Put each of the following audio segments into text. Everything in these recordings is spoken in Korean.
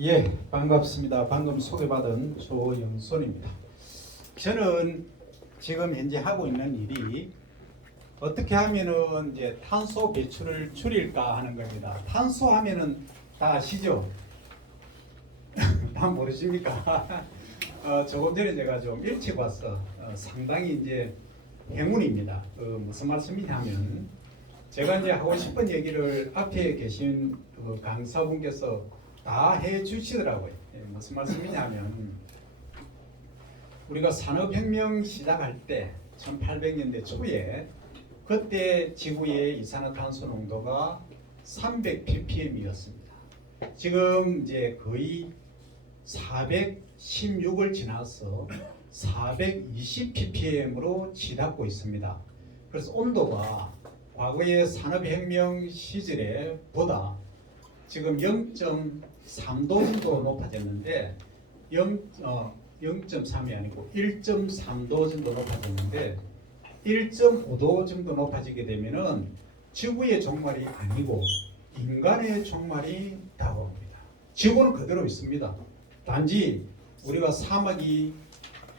예, 반갑습니다. 방금 소개받은 조영손입니다. 저는 지금 현재 하고 있는 일이 어떻게 하면은 이제 탄소 배출을 줄일까 하는 겁니다. 탄소 하면은 다 아시죠? 다 모르십니까? 조금 전에 제가 좀 일찍 와서 상당히 이제 행운입니다. 무슨 말씀이냐면 제가 이제 하고 싶은 얘기를 앞에 계신 강사분께서 다 해주시더라고요. 무슨 말씀이냐면 우리가 산업혁명 시작할 때 1800년대 초에 그때 지구의 이산화탄소 농도가 300ppm이었습니다. 지금 이제 거의 416을 지나서 420ppm으로 치닫고 있습니다. 그래서 온도가 과거의 산업혁명 시절에 보다 지금 0.3도 정도 높아졌는데 0.3이 아니고 1.3도 정도 높아졌는데 1.5도 정도 높아지게 되면은 지구의 종말이 아니고 인간의 종말이 다가옵니다. 지구는 그대로 있습니다. 단지 우리가 사막이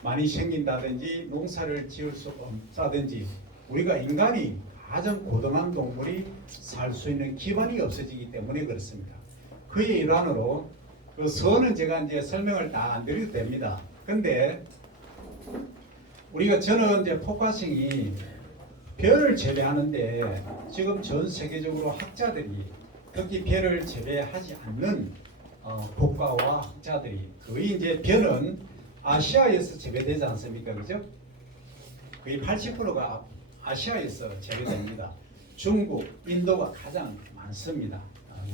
많이 생긴다든지 농사를 지을 수 없다든지 우리가 인간이 가장 고등한 동물이 살 수 있는 기반이 없어지기 때문에 그렇습니다. 그의 일환으로 그 선은 제가 이제 설명을 다 안 드려도 됩니다. 근데 저는 이제 포커싱이 별을 재배하는데 지금 전 세계적으로 학자들이 특히 별을 재배하지 않는 국가와 학자들이 거의 이제 별은 아시아에서 재배되지 않습니까? 그죠? 거의 80%가 아시아에서 재배됩니다. 중국, 인도가 가장 많습니다.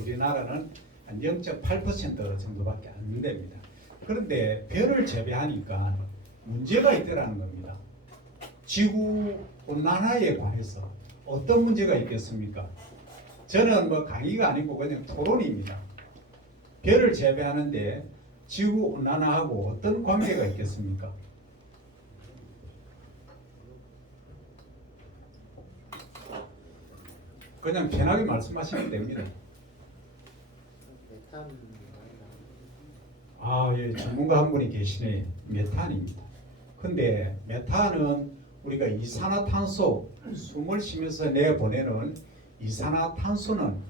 우리나라는 한 0.8% 정도밖에 안 됩니다. 그런데 별을 재배하니까 문제가 있더라는 겁니다. 지구 온난화에 관해서 어떤 문제가 있겠습니까? 저는 뭐 강의가 아니고 그냥 토론입니다. 별을 재배하는데 지구 온난화하고 어떤 관계가 있겠습니까? 그냥 편하게 말씀하시면 됩니다. 예, 전문가 한 분이 계시네. 메탄입니다. 근데 메탄은 우리가 이산화탄소, 숨을 쉬면서 내보내는 이산화탄소는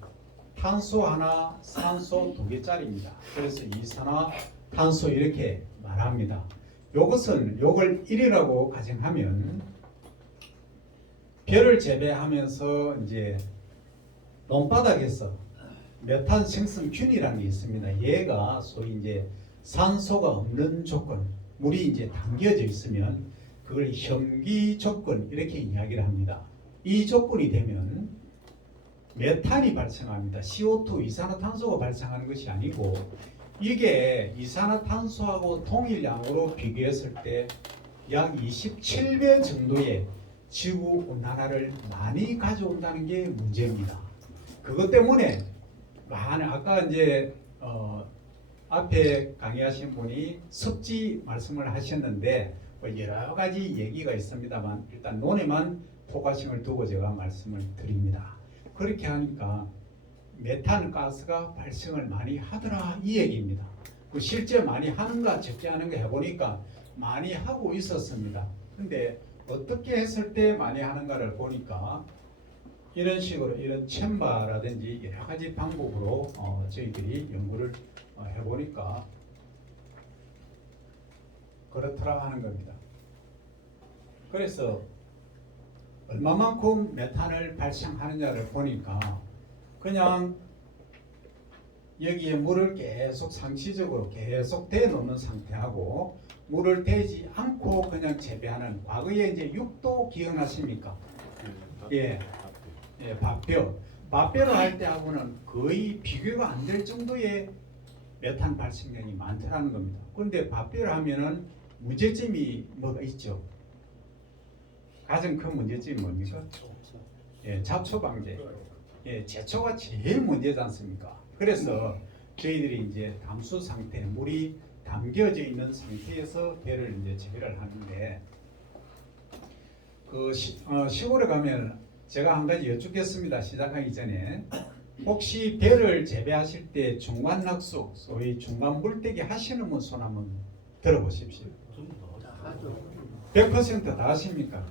탄소 하나, 산소 두 개짜리입니다. 그래서 이산화탄소 이렇게 말합니다. 요걸 1이라고 가정하면 별을 재배하면서 이제 논바닥에서 메탄 생성균이라는 게 있습니다. 얘가 소위 이제 산소가 없는 조건, 물이 이제 담겨져 있으면 그걸 현기 조건 이렇게 이야기를 합니다. 이 조건이 되면 메탄이 발생합니다. CO2 이산화탄소가 발생하는 것이 아니고 이게 이산화탄소하고 동일량으로 비교했을 때 약 27배 정도의 지구 온난화를 많이 가져온다는 게 문제입니다. 그것 때문에 아까 이제 앞에 강의하신 분이 습지 말씀을 하셨는데 여러 가지 얘기가 있습니다만 일단 논에만 포커싱을 두고 제가 말씀을 드립니다. 그렇게 하니까 메탄 가스가 발생을 많이 하더라 이 얘기입니다. 실제 많이 하는가 적게 하는가 해보니까 많이 하고 있었습니다. 근데 어떻게 했을 때 많이 하는가를 보니까 이런 식으로 이런 챔버라든지 여러 가지 방법으로 저희들이 연구를 해보니까 그렇더라 하는 겁니다. 그래서 얼마만큼 메탄을 발생하느냐를 보니까 그냥 여기에 물을 계속 상시적으로 계속 대 놓는 상태하고 물을 대지 않고 그냥 재배하는 과거에 이제 육도 기억나십니까? 예, 밥벼를 할 때하고는 거의 비교가 안 될 정도의 메탄 발생량이 많더라는 겁니다. 그런데 밥벼를 하면은 문제점이 뭐가 있죠? 가장 큰 문제점이 뭡니까? 잡초 방제. 제초가 제일 문제지 않습니까? 그래서 저희들이 이제 담수 상태, 물이 담겨져 있는 상태에서 배를 이제 재배를 하는데 시골에 가면 제가 한 가지 여쭙겠습니다. 시작하기 전에 혹시 배를 재배하실 때 중간낙수, 소위 중간 물떼기 하시는 분 손 한번 들어보십시오. 100%다 하십니까?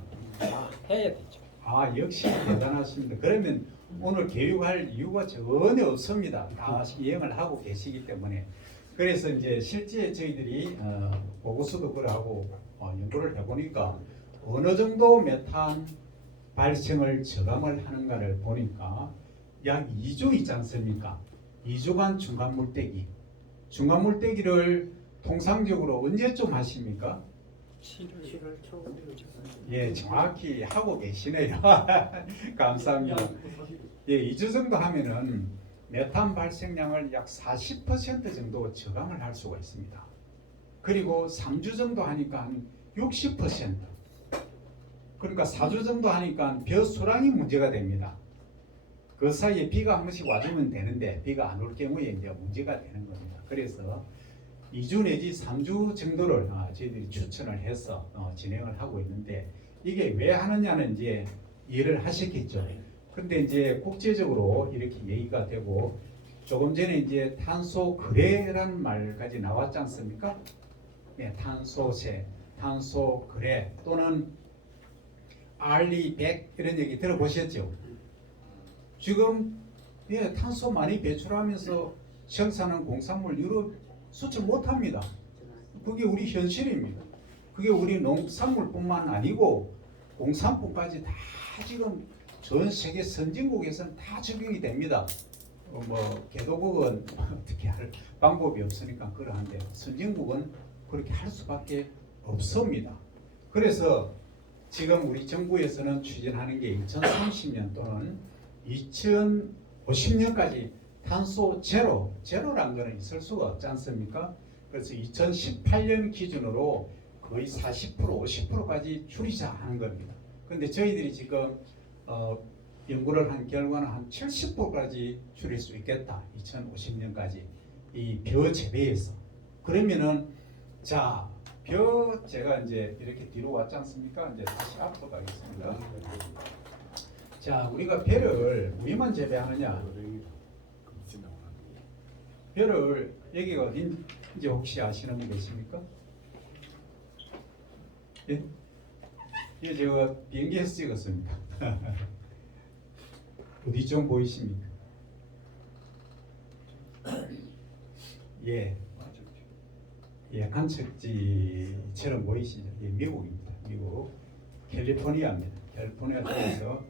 해야 되죠. 아, 역시 대단하십니다. 그러면 오늘 교육할 이유가 전혀 없습니다. 다 이행을 하고 계시기 때문에. 그래서 이제 실제 저희들이 보고서도 그러하고 연구를 해보니까 어느 정도 메탄 발생을 저감을 하는가를 보니까 약 2주 있지 않습니까? 2주간 중간 물떼기. 중간 물떼기를 통상적으로 언제쯤 하십니까? 7월 초. 예, 정확히 하고 계시네요. 감사합니다. 예, 2주 정도 하면은 메탄 발생량을 약 40% 정도 저감을 할 수가 있습니다. 그리고 3주 정도 하니까 한 60%. 그러니까 4주 정도 하니까 벼 수량이 문제가 됩니다. 그 사이에 비가 한 번씩 와주면 되는데 비가 안 올 경우에 이제 문제가 되는 겁니다. 그래서 2주 내지 3주 정도를 저희들이 추천을 해서 진행을 하고 있는데 이게 왜 하느냐는 이제 이해를 하셨겠죠. 근데 이제 국제적으로 이렇게 얘기가 되고 조금 전에 이제 탄소 그래라는 말까지 나왔지 않습니까? 네, 탄소세, 탄소 그래 또는 RE100 이런 얘기 들어보셨죠? 지금 예, 탄소 많이 배출하면서 생산한 공산물 유럽 수출 못합니다. 그게 우리 현실입니다. 그게 우리 농산물뿐만 아니고 공산품까지 다 지금 전 세계 선진국에서는 다 적용이 됩니다. 뭐 개도국은 어떻게 할 방법이 없으니까 그러한데 선진국은 그렇게 할 수밖에 없습니다. 그래서 지금 우리 정부에서는 추진하는 게 2030년 또는 2050년까지 탄소 제로란 거는 있을 수가 없지 않습니까? 그래서 2018년 기준으로 거의 40% 50%까지 줄이자 하는 겁니다. 그런데 저희들이 지금 연구를 한 결과는 한 70%까지 줄일 수 있겠다. 2050년까지 이 벼 재배에서. 그러면은 자, 벼 제가 이제 이렇게 뒤로 왔지 않습니까? 이제 다시 앞으로 가겠습니다. 자, 우리가 벼를 우리만 재배하느냐? 벼를 여기가 어딘지 혹시 아시는 분 계십니까? 예? 예, 제가 비행기에서 찍었습니다. 어디 좀 보이십니까? 예, 예, 관측지처럼 보이시죠? 예, 미국입니다. 미국 캘리포니아입니다. 캘리포니아州에서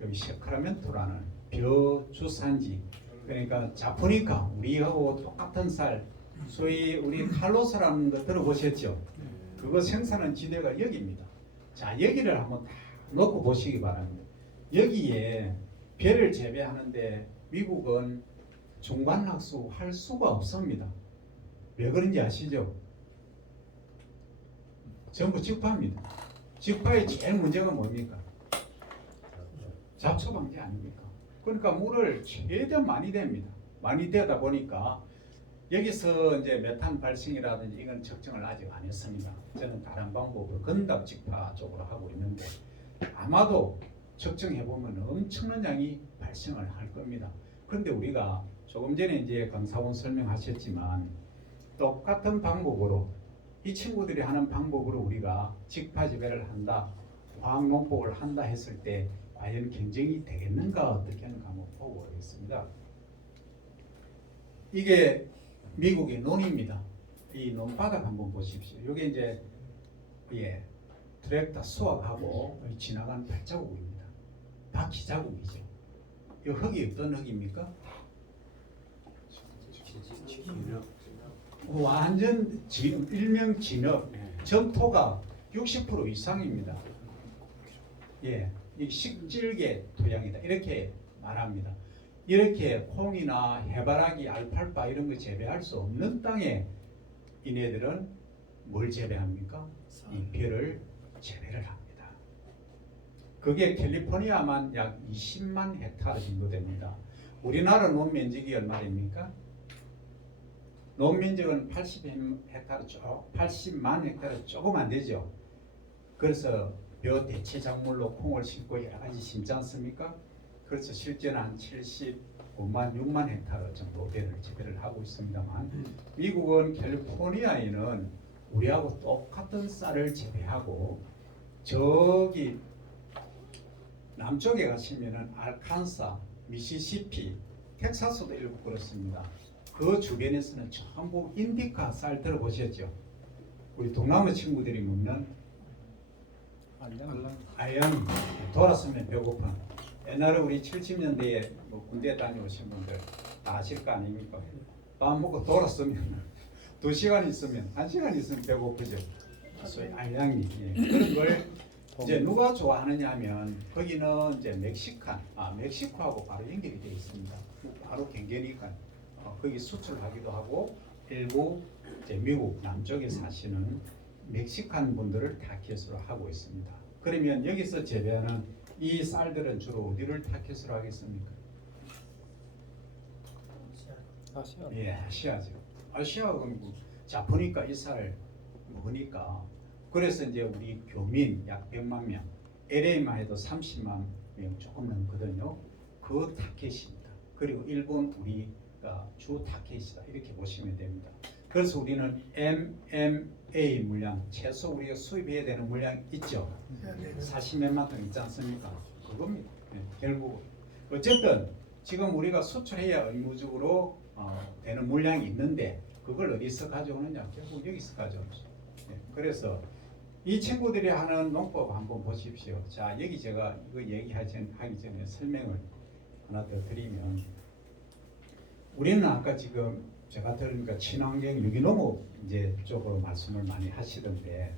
여기 세크라멘토라는 벼 주산지. 그러니까 자포니카 우리하고 똑같은 쌀, 소위 우리 칼로스라는 거 들어보셨죠? 그거 생산한 지대가 여기입니다. 자, 여기를 한번 다 놓고 보시기 바랍니다. 여기에 벼를 재배하는데 미국은 중간낙수 할 수가 없습니다. 왜 그런지 아시죠? 전부 직파입니다. 직파의 제일 문제가 뭡니까? 잡초 방지 아닙니까? 그러니까 물을 최대한 많이 댑니다. 많이 되다 보니까 여기서 이제 메탄 발생이라든지 이건 측정을 아직 안 했습니다. 저는 다른 방법으로 건답 직파 쪽으로 하고 있는데 아마도 측정해 보면 엄청난 양이 발생을 할 겁니다. 그런데 우리가 조금 전에 이제 강사원 설명하셨지만 똑같은 방법으로 이 친구들이 하는 방법으로 우리가 직파 재배를 한다, 화학 농법을 한다 했을 때 과연 경쟁이 되겠는가 어떻게 하는가 한번 보고 오겠습니다. 이게 미국의 논입니다. 이 논바닥 한번 보십시오. 이게 이제 예, 트랙터 수확하고 지나간 발자국입니다. 바퀴 자국이죠. 이 흙이 어떤 흙입니까? 완전 일명 진흙, 점토가 60% 이상입니다. 예, 이 식질계 토양이다 이렇게 말합니다. 이렇게 콩이나 해바라기, 알팔파 이런 거 재배할 수 없는 땅에 이네들은 뭘 재배합니까? 이 벼를 재배를 합니다. 그게 캘리포니아만 약 20만 헥타르 정도 됩니다. 우리나라 논 면적이 얼마입니까? 논 면적은 80만 헥타르 조금 안 되죠. 그래서 벼 대체 작물로 콩을 심고 여러 가지 심지 않습니까? 그래서 실제는 한 70, 5만 6만 헥타르 정도 되는 재배를 하고 있습니다만 미국은 캘리포니아에는 우리하고 똑같은 쌀을 재배하고 저기 남쪽에 가시면은 알칸사, 미시시피, 텍사스도 일부 그렇습니다. 그 주변에서는 전부 인디카 쌀 들어보셨죠? 우리 동남아 친구들이 먹는 아연 돌았으면 배고픈 옛날에 우리 70년대에 뭐 군대 다녀오신 분들 다 아실 거 아닙니까? 밥 먹고 돌았으면 2시간 있으면 1시간 있으면 배고프죠. 소위 알량리 그런 걸 이제 누가 좋아하느냐 하면 거기는 이제 멕시코하고 바로 연결이 되어 있습니다. 바로 경계니까 거기 수출하기도 하고 일부 이제 미국 남쪽에 사시는 멕시칸 분들을 타켓으로 하고 있습니다. 그러면 여기서 재배하는 이 쌀들은 주로 어디를 타켓으로 하겠습니까? 아시아. 예, 아시아죠. 아시아가 뭐 자포니까 이 쌀을 먹으니까 그래서 이제 우리 교민 약 100만 명, LA만 해도 30만 명 조금 넘거든요. 그 타켓입니다. 그리고 일본 우리가 주 타켓이다 이렇게 보시면 됩니다. 그래서 우리는 MMA 물량, 최소 우리가 수입해야 되는 물량 있죠. 40몇만 톤 있지 않습니까? 그겁니다. 결국 어쨌든 지금 우리가 수출해야 의무적으로 되는 물량이 있는데 그걸 어디서 가져오느냐? 결국 여기서 가져오죠. 그래서 이 친구들이 하는 농법 한번 보십시오. 자, 여기 제가 이거 얘기하기 전에 설명을 하나 더 드리면 우리는 아까 지금 제가 들으니까 친환경 유기농업 이제 쪽으로 말씀을 많이 하시던데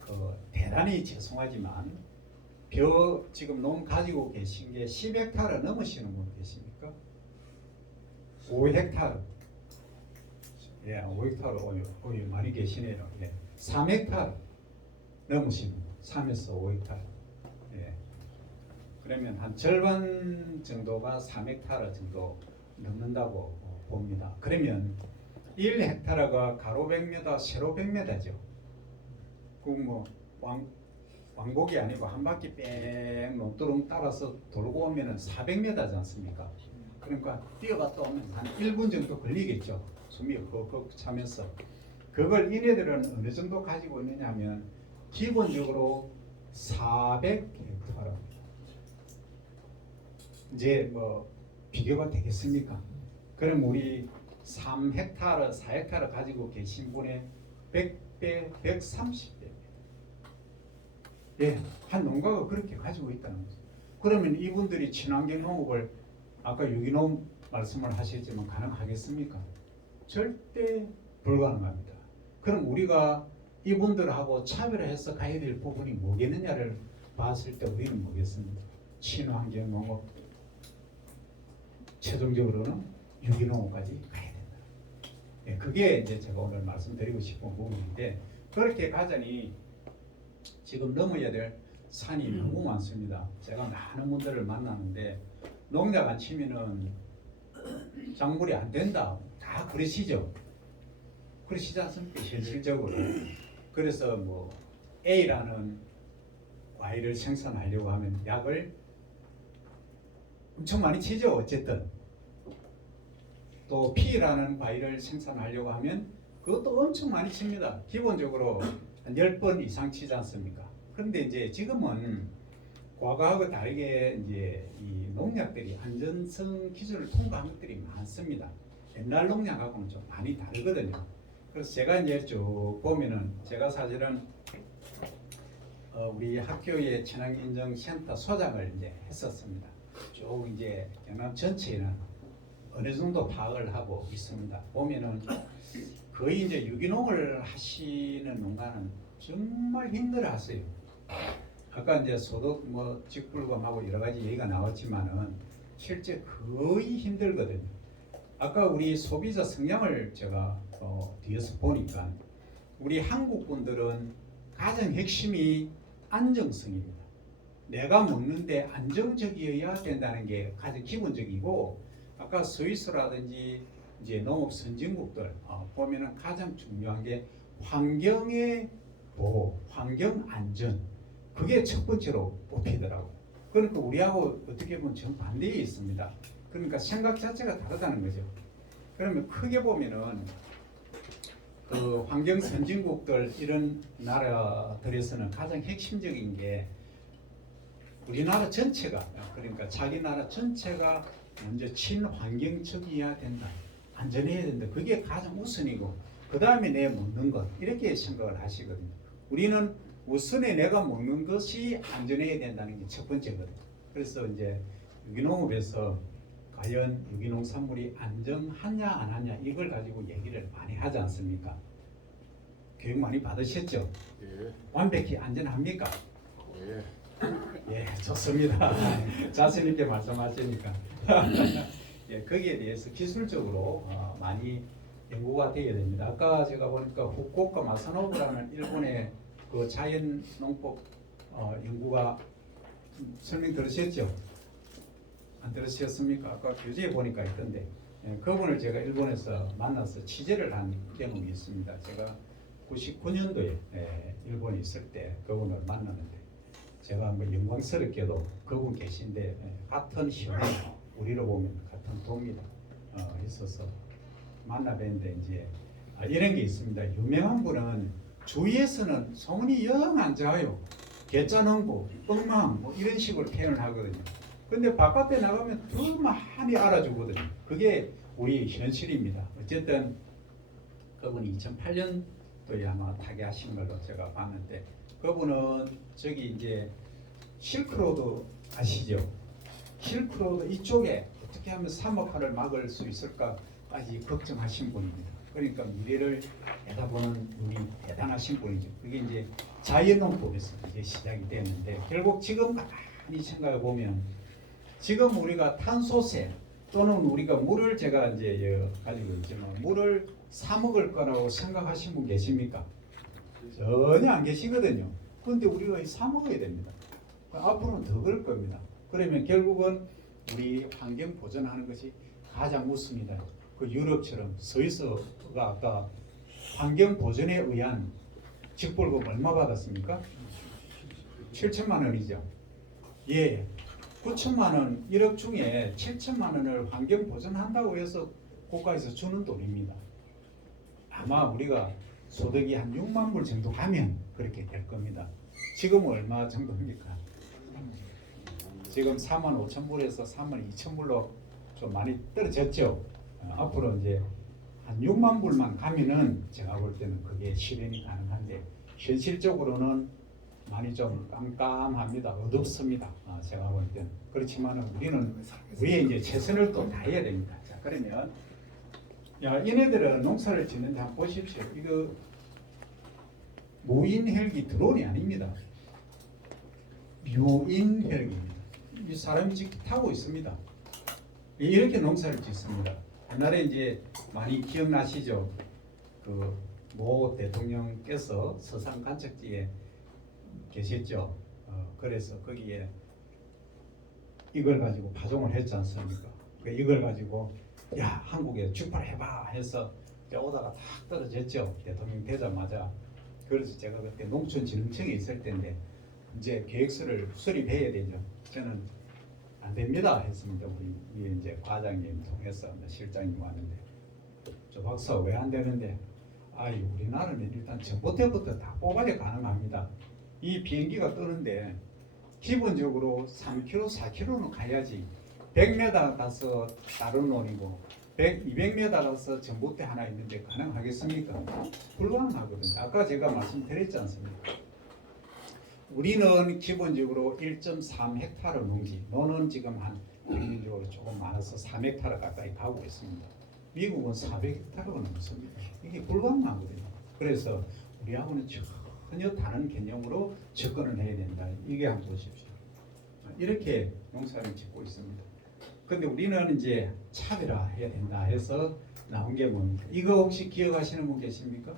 그 대단히 죄송하지만 지금 농 가지고 계신 게 10헥타르 넘으시는 분 계십니까? 5헥타르. 예, 5헥타르 많이 계시네요. 예. 3헥타르 넘으시는 분, 3에서 5헥타르. 예. 그러면 한 절반 정도가 3헥타르 정도 넘는다고 봅니다. 그러면 1헥타르가 가로 100m, 세로 100m죠. 그 뭐 왕복이 아니고 한 바퀴 뺑 논두렁 따라서 돌고 오면은 400m지 않습니까? 그러니까 뛰어갔다 오면 한 1분 정도 걸리겠죠. 숨이 헉헉 차면서. 그걸 이네들은 어느 정도 가지고 있느냐 하면 기본적으로 400헥타르. 이제 뭐 비교가 되겠습니까? 그럼 우리 3헥타르, 4헥타르 가지고 계신 분의 100배, 130배. 예, 한 농가가 그렇게 가지고 있다는 거죠. 그러면 이분들이 친환경 농업을 아까 유기농 말씀을 하셨지만 가능하겠습니까? 절대 불가능합니다. 그럼 우리가 이분들하고 차별해서 가야 될 부분이 뭐겠느냐를 봤을 때 우리는 뭐겠습니까? 친환경 농업, 최종적으로는 유기농업까지 가야 된다. 예, 그게 이제 제가 오늘 말씀드리고 싶은 부분인데 그렇게 가자니 지금 넘어야 될 산이 너무 많습니다. 제가 많은 분들을 만나는데 농약 안 치면은 작물이 안 된다. 다 그러시죠? 그러시지 않습니까? 실질적으로. 그래서 뭐 A라는 과일을 생산하려고 하면 약을 엄청 많이 치죠. 어쨌든 또 P라는 과일을 생산하려고 하면 그것도 엄청 많이 칩니다. 기본적으로 한 10번 이상 치지 않습니까? 그런데 이제 지금은 과거하고 다르게 이제 이 농약들이 안전성 기준을 통과한 것들이 많습니다. 옛날 농약하고는 좀 많이 다르거든요. 그래서 제가 이제 쭉 보면은 제가 사실은 우리 학교의 친환경인증센터 소장을 이제 했었습니다. 쭉 이제 경남 전체에는 어느 정도 파악을 하고 있습니다. 보면은 거의 이제 유기농을 하시는 농가는 정말 힘들어하세요. 아까 이제 소득 뭐 직불금하고 여러 가지 얘기가 나왔지만은 실제 거의 힘들거든요. 아까 우리 소비자 성향을 제가 뒤에서 보니까 우리 한국 분들은 가장 핵심이 안정성입니다. 내가 먹는데 안정적이어야 된다는 게 가장 기본적이고 아까 스위스라든지 이제 농업 선진국들 보면은 가장 중요한 게 환경의 보호, 환경 안전 그게 첫 번째로 뽑히더라고요. 그러니까 우리하고 어떻게 보면 정반대에 있습니다. 그러니까 생각 자체가 다르다는 거죠. 그러면 크게 보면은 그 환경 선진국들 이런 나라들에서는 가장 핵심적인 게 우리나라 전체가 그러니까 자기 나라 전체가 먼저 친환경적이어야 된다. 안전해야 된다. 그게 가장 우선이고 그 다음에 내 먹는 것 이렇게 생각을 하시거든요. 우리는 우선에 내가 먹는 것이 안전해야 된다는 게 첫 번째거든요. 그래서 이제 유기농업에서 과연 유기농산물이 안전하냐 안 하냐 이걸 가지고 얘기를 많이 하지 않습니까? 교육 많이 받으셨죠? 예. 완벽히 안전합니까? 예. 예, 좋습니다. 자신 있게 말씀하시니까. 예, 거기에 대해서 기술적으로 많이 연구가 되어야 됩니다. 아까 제가 보니까 후쿠오카 마사노부라는 일본의 그 자연 농법 연구가 설명 들으셨죠? 안 들으셨습니까? 아까 교재에 보니까 있던데 그분을 제가 일본에서 만나서 취재를 한 경험이 있습니다. 제가 99년도에 일본에 있을 때 그분을 만났는데 제가 뭐 영광스럽게도 그분 계신데 같은 시대 우리로 보면 같은 도입니다. 있어서 만나 뵀는데 이제 이런 게 있습니다. 유명한 분은 주위에서는 소문이 영 안 좋아요. 개짜농부, 뻥망 뭐 이런 식으로 표현을 하거든요. 근데 바깥에 나가면 더 많이 알아주거든요. 그게 우리 현실입니다. 어쨌든 그분이 2008년도에 아마 타계하신 걸로 제가 봤는데 그분은 저기 이제 실크로드 아시죠? 실크로드 이쪽에 어떻게 하면 사막화를 막을 수 있을까까지 걱정하신 분입니다. 그러니까 미래를 내다보는 분이 대단하신 분이죠. 그게 이제 자연농법에서 이제 시작이 됐는데 결국 지금 가만히 생각해 보면 지금 우리가 탄소세 또는 우리가 물을 제가 이제 가지고 있지만 물을 사 먹을 거라고 생각하신 분 계십니까? 전혀 안 계시거든요. 그런데 우리가 사 먹어야 됩니다. 앞으로는 더 그럴 겁니다. 그러면 결국은 우리 환경 보존하는 것이 가장 우선이다. 그 유럽처럼 스위스가 아까 환경 보존에 의한 직불금 얼마 받았습니까? 7천만 원이죠. 예, 9천만 원 1억 중에 7천만 원을 환경 보존한다고 해서 국가에서 주는 돈입니다. 아마 우리가 소득이 한 6만 불 정도 가면 그렇게 될 겁니다. 지금 얼마 정도입니까? 지금 4만 5천 불에서 4만 2천 불로 좀 많이 떨어졌죠. 앞으로 이제 한 6만 불만 가면은 제가 볼 때는 그게 실현이 가능한데 현실적으로는 많이 좀 깜깜합니다. 어둡습니다. 제가 볼 때는 그렇지만은 우리는 우리의 이제 최선을 또 다해야 됩니다. 자 그러면 얘네들은 농사를 짓는데 한번 보십시오. 이거 무인 헬기 드론이 아닙니다. 묘인 헬기입니다. 이 사람이 지금 타고 있습니다. 이렇게 농사를 짓습니다. 옛날에 이제 많이 기억나시죠? 그 모 대통령께서 서산 간척지에 계셨죠. 그래서 거기에 이걸 가지고 파종을 했지 않습니까? 이걸 가지고 야 한국에 출발해봐 해서 오다가 탁 떨어졌죠. 대통령 되자마자. 그래서 제가 그때 농촌진흥청에 있을 때인데 이제 계획서를 수립해야 되죠. 저는 안 됩니다 했습니다. 우리 이제 과장님 통해서 실장님 왔는데 저 박사 왜 안 되는데 우리나라는 일단 전봇대부터 다 뽑아야 가능합니다. 이 비행기가 뜨는데 기본적으로 3km, 4km는 가야지 100m 가서 다른 논이고 200m 가서 전봇대 하나 있는데 가능하겠습니까? 불가능하거든요. 아까 제가 말씀드렸지 않습니까? 우리는 기본적으로 1.3헥타르 농지, 논은 지금 한 평균적으로 조금 많아서 3헥타르 가까이 가고 있습니다. 미국은 400헥타르가 넘습니다. 이게 불가능하거든요. 그래서 우리하고는 전혀 다른 개념으로 접근을 해야 된다. 이게 한번 보십시오. 이렇게 농사를 짓고 있습니다. 근데 우리는 이제 차별화해야 된다 해서 나온 게 뭡니까? 이거 혹시 기억하시는 분 계십니까?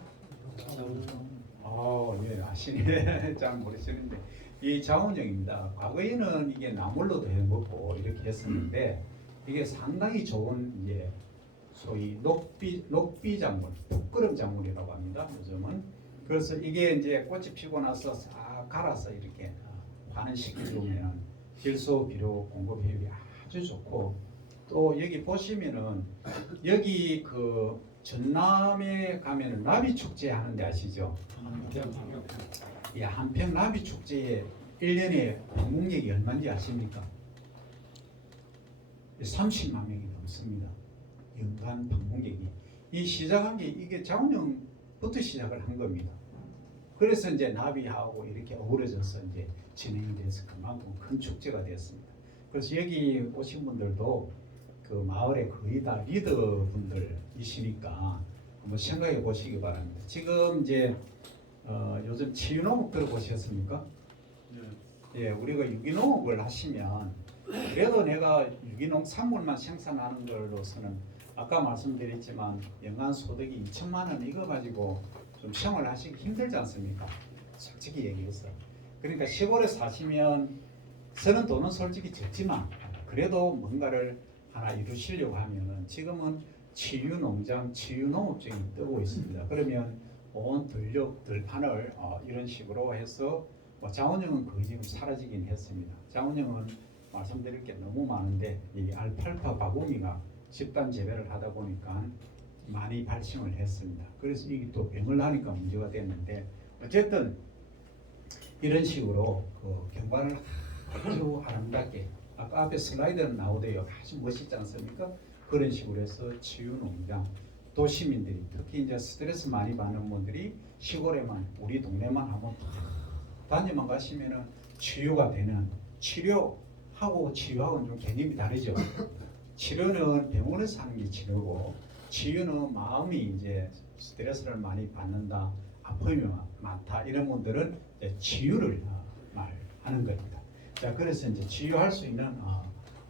예, 아시네. 잘 모르시는데 이 자원형입니다. 과거에는 이게 나물로도 해 먹고 이렇게 했었는데 이게 상당히 좋은 이제 소위 녹비 작물, 풋그름 작물이라고 합니다. 요즘은 그래서 이게 이제 꽃이 피고 나서 싹 갈아서 이렇게 환원시켜주면 질소 비료 공급 효율이 아주 좋고 또 여기 보시면은 여기 그 전남에 가면은 나비 축제 하는데 아시죠? 이 한평 나비 축제에 1년에 방문객이 얼마인지 아십니까? 30만 명이 넘습니다. 연간 방문객이. 이 시작한 게 이게 자운형부터 시작을 한 겁니다. 그래서 이제 나비하고 이렇게 어우러져서 이제 진행이 돼서 그만큼 큰 축제가 되었습니다. 그래서 여기 오신 분들도 그 마을의 거의 다 리더 분들이시니까 한번 생각해 보시기 바랍니다. 지금 이제 요즘 치유농업 들어보셨습니까? 예, 우리가 유기농업을 하시면 그래도 내가 유기농 산물만 생산하는 걸로서는 아까 말씀드렸지만 연간 소득이 2천만 원 이거 가지고 좀 생활하시기 힘들지 않습니까? 솔직히 얘기해서. 그러니까 시골에 사시면 쓰는 돈은 솔직히 적지만 그래도 뭔가를 하나 이루시려고 하면은 지금은 치유농장, 치유농업장이 뜨고 있습니다. 그러면 온 들녘, 들판을 이런 식으로 해서 자원형은 거의 지금 사라지긴 했습니다. 자원형은 말씀드릴 게 너무 많은데 이 알팔파 바구미가 집단 재배를 하다 보니까 많이 발생을 했습니다. 그래서 이게 또 병을 하니까 문제가 됐는데 어쨌든 이런 식으로 그 경관을 아주 아름답게 아까 앞에 슬라이드는 나오대요. 아주 멋있지 않습니까? 그런 식으로 해서 치유농장 도시민들이 특히 이제 스트레스 많이 받는 분들이 시골에만 우리 동네만 한번 다녀만 가시면은 치유가 되는 치료하고 치유하고는 좀 개념이 다르죠. 치료는 병원에서 하는 게 치료고 치유는 마음이 이제 스트레스를 많이 받는다, 아픔이 많다 이런 분들은 이제 치유를 말하는 겁니다. 자, 그래서 이제 치유할 수 있는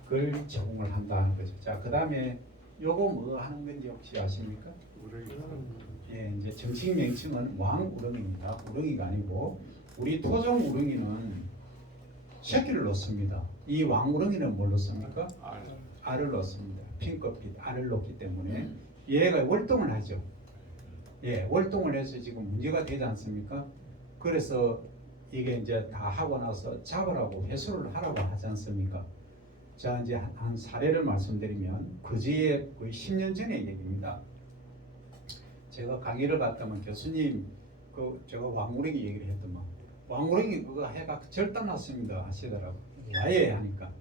걸 제공을 한다는 거죠. 자, 그 다음에 요거 뭐 하는 건지 혹시 아십니까? 예, 이제 정식 명칭은 왕우렁이입니다. 우렁이가 아니고 우리 토종 우렁이는 새끼를 놓습니다. 이 왕우렁이는 뭘 놓습니까? 알을 놓습니다. 핑크빛 알을 놓기 때문에 얘가 월동을 하죠. 예, 월동을 해서 지금 문제가 되지 않습니까? 그래서 이게 이제 다 하고 나서 잡으라고 회수를 하라고 하지 않습니까? 자, 이제 한 사례를 말씀드리면 그지에 거의 10년 전의 얘기입니다. 제가 강의를 갔다면 교수님 제가 왕우렁이 얘기를 했더만 왕우렁이 그거 해가 절단났습니다 하시더라고. 왜 하니까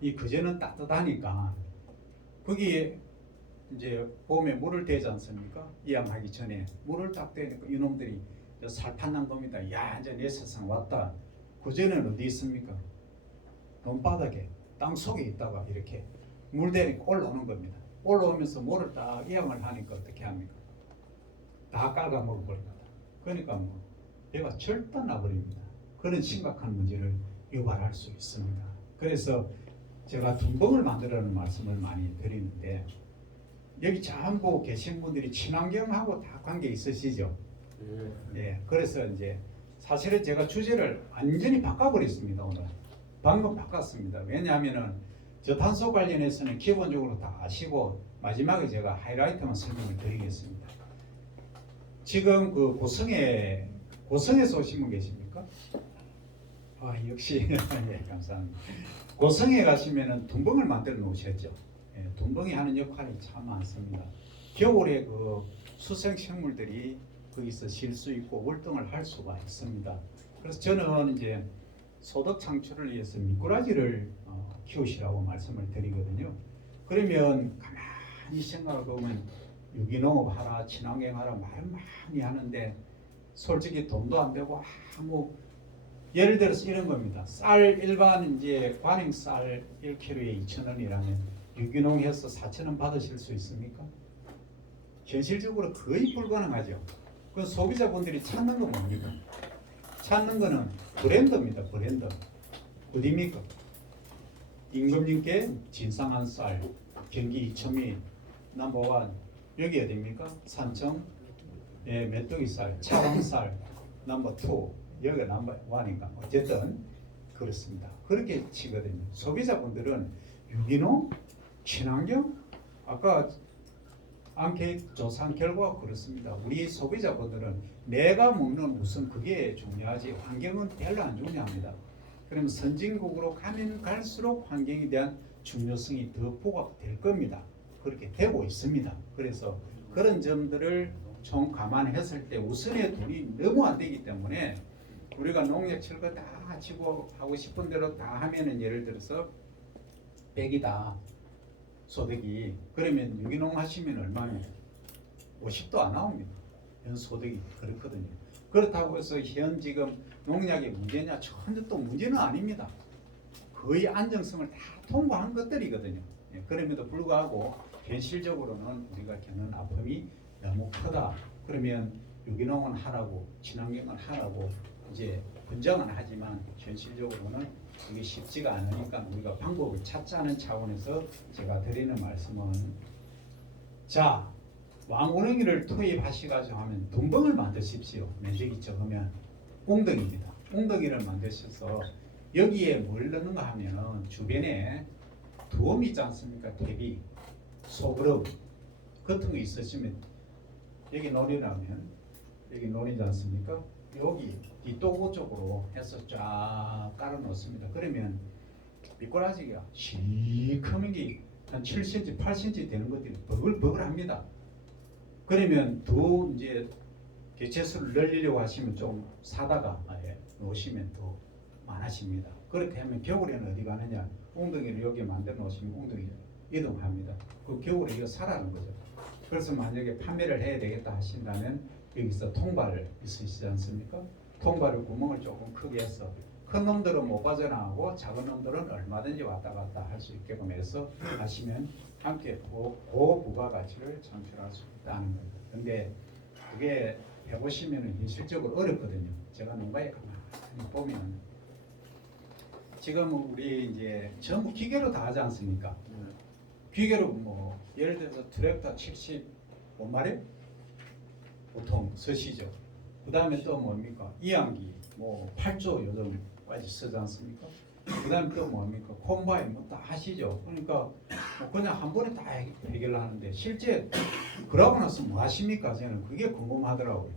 이 그제는 따뜻하니까 거기에 이제 봄에 물을 대지 않습니까? 이양하기 전에 물을 딱 대니까 이놈들이 살판난 겁니다. 야, 이제 내 세상 왔다. 그전에는 어디 있습니까? 논바닥에 땅 속에 있다가 이렇게 물 대니까 올라오는 겁니다. 올라오면서 물을 딱 이양을 하니까 어떻게 합니까? 다 깔아 먹어버립니다. 그러니까 뭐 배가 절단 나버립니다. 그런 심각한 문제를 유발할 수 있습니다. 그래서 제가 둔벙을 만들라는 말씀을 많이 드리는데 여기 전부 계신 분들이 친환경하고 다 관계 있으시죠? 네. 그래서 이제 사실은 제가 주제를 완전히 바꿔버렸습니다. 오늘 방금 바꿨습니다. 왜냐하면은 저탄소 관련해서는 기본적으로 다 아시고 마지막에 제가 하이라이트만 설명을 드리겠습니다. 지금 그 고성에서 오신 분 계십니까? 아, 역시 네, 감사합니다. 고성에 가시면은 둔벙을 만들어 놓으셨죠. 예, 둔벙이 하는 역할이 참 많습니다. 겨울에 그 수생 생물들이 거기서 쉴 수 있고 월동을 할 수가 있습니다. 그래서 저는 이제 소득 창출을 위해서 미꾸라지를 키우시라고 말씀을 드리거든요. 그러면 가만히 생각을 보면 유기농업 하라, 친환경 하라 말은 많이 하는데 솔직히 돈도 안 되고 아무 예를 들어서 이런 겁니다. 쌀 일반 이제 관행 쌀 1kg에 2,000원이라면 유기농해서 4,000원 받으실 수 있습니까? 현실적으로 거의 불가능하죠. 그 소비자분들이 찾는 건 뭡니까? 찾는 거는 브랜드입니다. 브랜드. 어디입니까? 임금님께 진상한 쌀, 경기 이천미 넘버원. 여기 어디입니까? 산청 메뚜기 쌀, 차광쌀 넘버2. 여기가 넘버1인가? 어쨌든 그렇습니다. 그렇게 치거든요. 소비자분들은 유기농, 친환경, 아까 안케이크 조사한 결과가 그렇습니다. 우리 소비자분들은 내가 먹는 우선 그게 중요하지 환경은 별로 안 중요합니다. 그러면 선진국으로 가면 갈수록 환경에 대한 중요성이 더 부각될 겁니다. 그렇게 되고 있습니다. 그래서 그런 점들을 총 감안했을 때 우선의 돈이 너무 안 되기 때문에 우리가 농약 철거 다 치고 하고 싶은 대로 다 하면은 예를 들어서 100이다 소득이 그러면 유기농 하시면 얼마면 50도 안 나옵니다. 현 소득이 그렇거든요. 그렇다고 해서 현 지금 농약이 문제냐? 전혀 또 문제는 아닙니다. 거의 안정성을 다 통과한 것들이거든요. 예, 그럼에도 불구하고 현실적으로는 우리가 겪는 아픔이 너무 크다. 그러면 유기농은 하라고 친환경은 하라고 이제 권장은 하지만 현실적으로는 이게 쉽지가 않으니까 우리가 방법을 찾자는 차원에서 제가 드리는 말씀은 자 왕우렁이를 투입하시가지고 하면 둥벙을 만드십시오. 면적이 적으면 웅덩이입니다. 웅덩이를 만드셔서 여기에 뭘 넣는가 하면 주변에 두엄이 있지 않습니까? 대비, 소그룹 같은 거 있으시면 여기 논이라면 여기 논이지 않습니까? 여기 뒷도구 쪽으로 해서 쫙 깔아 놓습니다. 그러면 미꾸라지가 시커먼 게 한 7cm, 8cm 되는 것들이 버글버글합니다. 그러면 더 이제 개체수를 늘리려고 하시면 좀 사다가 놓으시면 더 많아집니다. 그렇게 하면 겨울에는 어디 가느냐? 웅덩이를 여기 만들어 놓으시면 웅덩이를 이동합니다. 그 겨울에 이거 사라는 거죠. 그래서 만약에 판매를 해야 되겠다 하신다면 여기서 통발 있으시지 않습니까? 통발을 구멍을 조금 크게 해서 큰 놈들은 못 빠져나가고 작은 놈들은 얼마든지 왔다 갔다 할 수 있게끔 해서 하시면 함께 고부가가치를 창출할 수 있다는 거예요. 근데 그게 해보시면 현실적으로 어렵거든요. 제가 농가에 가만히 보면 지금 우리 이제 전부 기계로 다 하지 않습니까? 기계로 뭐 예를 들어서 트랙터 75마력 보통 쓰시죠. 그 다음에 또 뭡니까? 이항기 뭐 8조 요즘까지 쓰지 않습니까? 그 다음에 또 뭡니까? 콤바인 뭐 다 하시죠. 그러니까 뭐 그냥 한 번에 다 해결을 하는데 실제 그러고 나서 뭐 하십니까? 저는 그게 궁금하더라고요.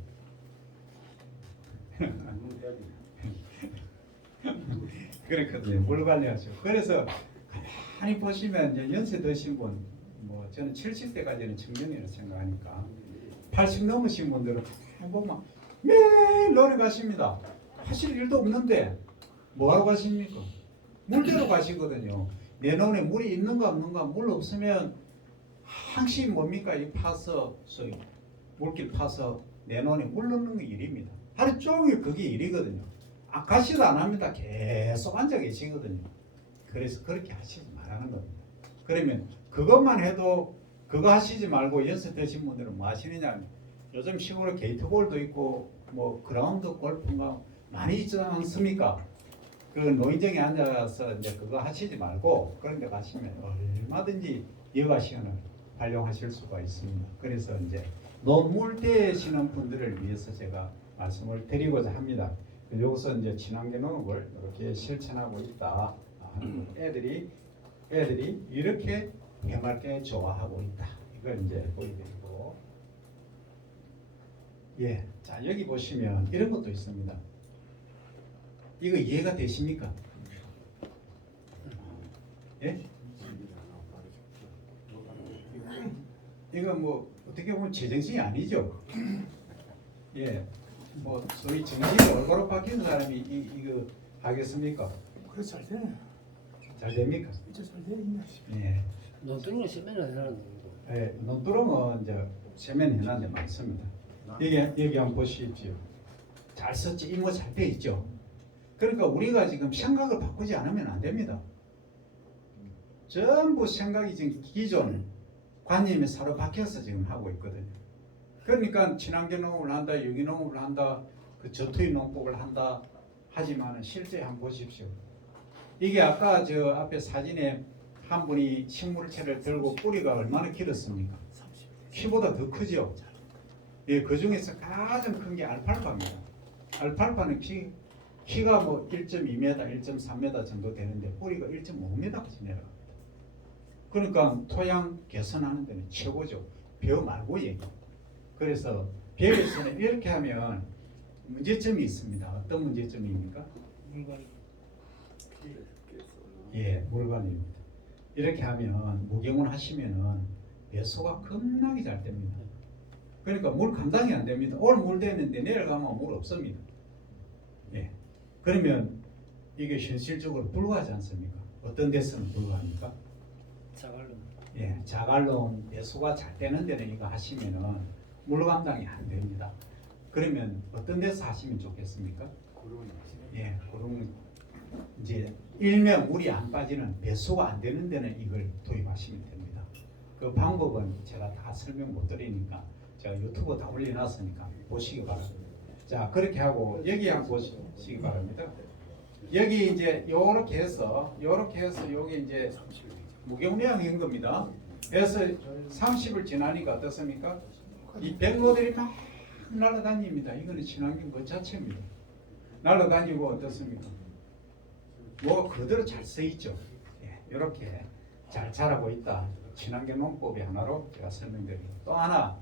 그렇거든요. 뭘 관리하죠. 그래서 가만히 보시면 이제 연세 드신 분, 뭐 저는 70대까지는 청년이라고 생각하니까 80 넘으신 분들은 보면 매일 논에 가십니다. 하실 일도 없는데 뭐하러 가십니까? 물대로 가시거든요. 내 논에 물이 있는가 없는가, 물 없으면 항상 뭡니까? 이 파서 물길 파서 내 논에 물 넣는 게 일입니다. 하루 종일 그게 일이거든요. 가시도 안 합니다. 계속 앉아 계시거든요. 그래서 그렇게 하시지 말라는 겁니다. 그러면 그것만 해도 그거 하시지 말고 연습 되신 분들은 뭐 하시느냐? 요즘 시골에 게이트볼도 있고 뭐 그라운드 골프가 많이 있지 않습니까? 그 노인정에 앉아서 이제 그거 하시지 말고 그런 데 가시면 얼마든지 여가 시간을 활용하실 수가 있습니다. 그래서 이제 논물 되시는 분들을 위해서 제가 말씀을 드리고자 합니다. 여기서 이제 친환경 농업을 이렇게 실천하고 있다 하는 거. 애들이 이렇게 해맑게 좋아하고 있다. 이걸 이제 보여드리고, 예, 자 여기 보시면 이런 것도 있습니다. 이거 이해가 되십니까? 예? 이거 뭐 어떻게 보면 제정신이 아니죠. 예, 뭐 소위 정신이 얼굴로 바뀌는 사람이 이거 하겠습니까? 그래 잘 되네. 잘 됩니까? 진짜 잘 돼 있네. 예. 논두렁을 세면을 해놨는 거. 예, 논두렁은 이제 세면 해놨는데 많습니다. 여기 한번 보십시오. 잘 썼지, 이모 잘 돼 있죠. 그러니까 우리가 지금 생각을 바꾸지 않으면 안 됩니다. 전부 생각이 지금 기존 관념에 사로박혀서 지금 하고 있거든요. 그러니까 친환경 농업을 한다, 유기농업을 한다, 그 저투입 농법을 한다 하지만은 실제 한번 보십시오. 이게 아까 저 앞에 사진에 한 분이 식물체를 들고 뿌리가 얼마나 길었습니까? 키보다 더 크죠. 예, 그 중에서 가장 큰 게 알팔파입니다. 알팔파는 키가 뭐 1.2m, 1.3m 정도 되는데 뿌리가 1.5m까지 내려갑니다. 그러니까 토양 개선하는 데는 최고죠. 벼 말고 얘기. 그래서 벼에서는 이렇게 하면 문제점이 있습니다. 어떤 문제점입니까? 물건. 예, 물관입니다. 이렇게 하면 무경운 하시면은 배수가 겁나게 잘 됩니다. 그러니까 물 감당이 안 됩니다. 오늘 물 되는데 내일 가면 물 없습니다. 예. 그러면 이게 현실적으로 불가하지 않습니까? 어떤 데서는 불가합니까? 자갈로. 예, 자갈론 배수가 잘 되는 데는 이거 하시면은 물 감당이 안 됩니다. 그러면 어떤 데서 하시면 좋겠습니까? 예, 그러면 이제 일명 물이 안 빠지는 배수가 안 되는 데는 이걸 도입하시면 됩니다. 그 방법은 제가 다 설명 못 드리니까 제가 유튜브 다 올려놨으니까 보시기 바랍니다. 자, 그렇게 하고 여기 한번 보시기 바랍니다. 여기 이제 요렇게 해서 여기 이제 무경량인 겁니다. 그래서 30을 지나니까 어떻습니까? 이 백로들이 막 날아다닙니다. 이거는 친환경 그 자체입니다. 날아다니고 어떻습니까? 뭐 그대로 잘 쓰이죠. 예, 이렇게 잘 자라고 있다. 친환경 농법의 하나로 제가 설명드립니다. 또 하나,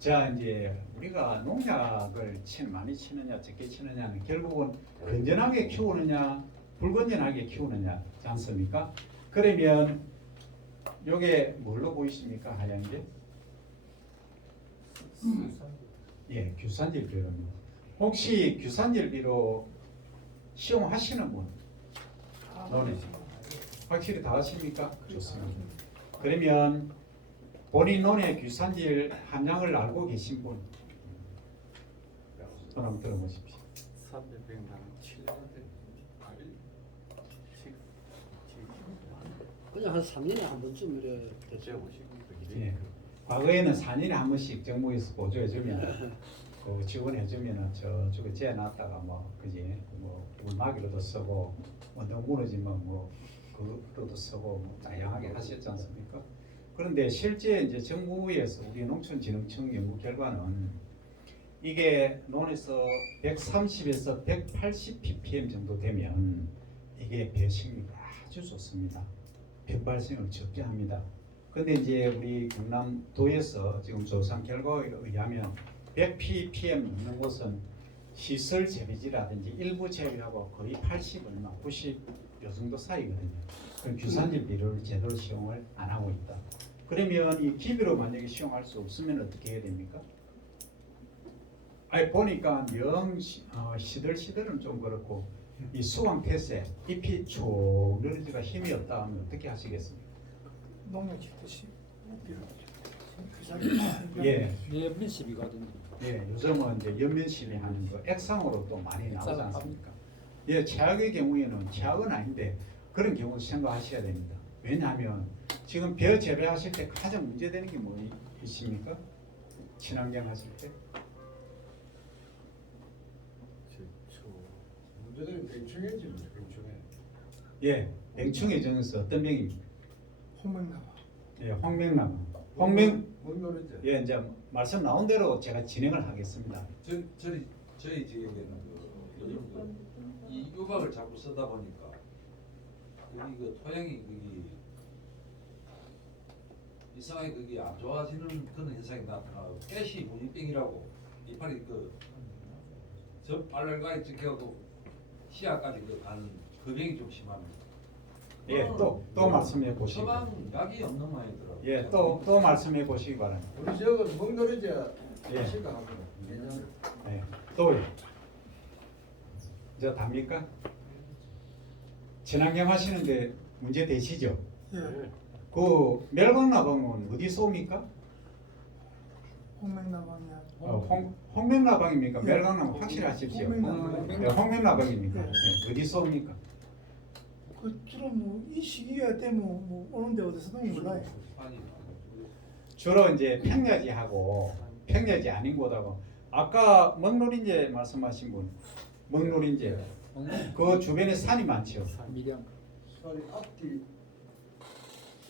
자 이제 우리가 농약을 많이 치느냐 적게 치느냐는 결국은 건전하게 키우느냐 불건전하게 키우느냐지 않습니까? 그러면 요게 뭘로 보이십니까? 하얀 게? 예, 규산질 비료입니다. 혹시 규산질 비료 시험하시는 분? 논에 확실히 다 하십니까? 좋습니다. 그러면 본인 논의 규산질 함량을 알고 계신 분 한번 들어보십시오. 300만 7년 그냥 한 3년에 한 번쯤 이래 대체 50. 예. 과거에는 4년에 한 번씩 정부에서 보조해주면 그 지원해주면은 저쪽에 재놨다가 뭐 그지 뭐 물막이로도 쓰고 뭐 너무 무너지면 뭐 그로도 쓰고 뭐 다양하게 하셨지 않습니까? 그런데 실제 이제 정부에서 우리 농촌진흥청 연구 결과는 이게 논에서 130에서 180 ppm 정도 되면 이게 배식률이 아주 좋습니다. 병발생을 적게 합니다. 근데 이제 우리 경남도에서 지금 조사 결과에 의하면 100 ppm 넘는 곳은 시설 재배지라든지 일부 제외하고 거의 80 얼마, 90 요 정도 사이거든요. 그럼 규산질 비료를 제대로 시용을 안 하고 있다. 그러면 이 기비로 만약에 시용할 수 없으면 어떻게 해야 됩니까? 아니 보니까 영 시들시들은 좀 그렇고 이 수강 태세 잎이 쭉 늘어지가 힘이 없다 하면 어떻게 하시겠습니까? 농약 짓듯이 예, 연민십이거든요. 예, 요즘은 이제 연면 시비하는 거 액상으로 또 많이 나오지 않습니까? 예, 최악의 경우에는 최악은 아닌데 그런 경우 생각하셔야 됩니다. 왜냐하면 지금 벼 재배하실 때 가장 문제되는 게 뭐 있습니까? 친환경 하실 때? 문제는 병충해지는 병충해. 예, 병충해져서 어떤 병입니까? 홍명나무 예, 황명나무. 뭔노른지. 예, 이제 말씀 나온 대로 제가 진행을 하겠습니다. 저희 지역에는 요즘 이 유박을 자꾸 쓰다 보니까 여기 그 토양이 거기 이상하게 그게 안 좋아지는 그런 현상이 나타나고 가시 무늬병이라고 이파리 저 빨래가에 찍혀갖고 시야까지 가는 그 병이 좀 심합니다. 예, 또 말씀해 보시기 바랍니다. 처방 약이 없는 모양이더라고요. 예, 또 말씀해 보시기 바랍니다. 우리 지역은 멍노른지 예. 시가 합니다. 예, 또요. 저 답니까? 친환경 하시는데 문제 되시죠? 예, 그 멸광나방은 어디서 옵니까? 홍명나무야 홍명나방입니까? 예. 멸광나방 확실하십시오. 홍명나방. 예, 홍명나방입니까? 예. 예, 어디서 옵니까? 그 주로 뭐 이 시기가 되면 뭐 오는데 어디서 너무 몰라요. 아니, 주로 이제 평야지하고 평야지 아닌 곳하고 아까 먹노린제 말씀하신 분 먹노린제 그 주변에 산이 많죠. 미량. 살이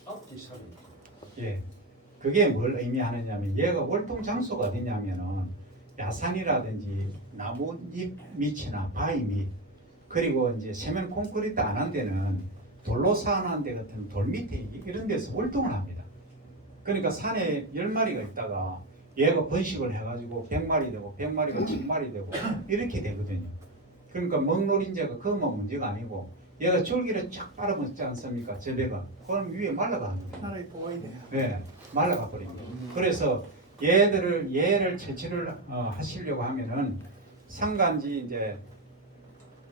앞뒤 살이. 예, 그게 뭘 의미하느냐면 얘가 월동 장소가 어디냐면은 야산이라든지 나뭇잎 밑이나 바위 밑 그리고 이제 세면 콘크리트 안 한 데는 돌로 쌓아놓은 데 같은 돌 밑에 이런 데서 월동을 합니다. 그러니까 산에 10마리가 있다가 얘가 번식을 해가지고 100마리 되고 100마리가 1000마리 되고 이렇게 되거든요. 그러니까 먹노린제가 그것만 문제가 아니고 얘가 줄기를 쫙 빨아먹지 않습니까? 재배가. 그럼 위에 말라가는 거예요. 나라에 보호해야 돼요. 네, 말라가 버립니다. 그래서 얘를 채취를 하시려고 하면은 산간지 이제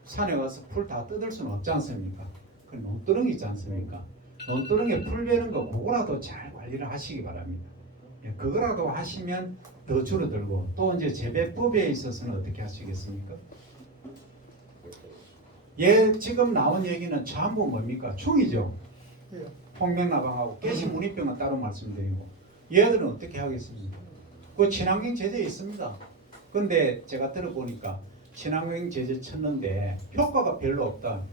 산에 가서 풀 다 뜯을 수는 없지 않습니까? 그 논두렁이 있지 않습니까? 논두렁에 풀 베는 거 그거라도 잘 관리를 하시기 바랍니다. 예, 그거라도 하시면 더 줄어들고 또 이제 재배법에 있어서는 어떻게 하시겠습니까? 얘 지금 나온 얘기는 전부 뭡니까? 충이죠. 예. 홍명나방하고 깨시무늬병은 따로 말씀드리고 얘들은 어떻게 하겠습니까? 그 친환경 제재에 있습니다. 근데 제가 들어보니까 친환경 제재 쳤는데 효과가 별로 없다.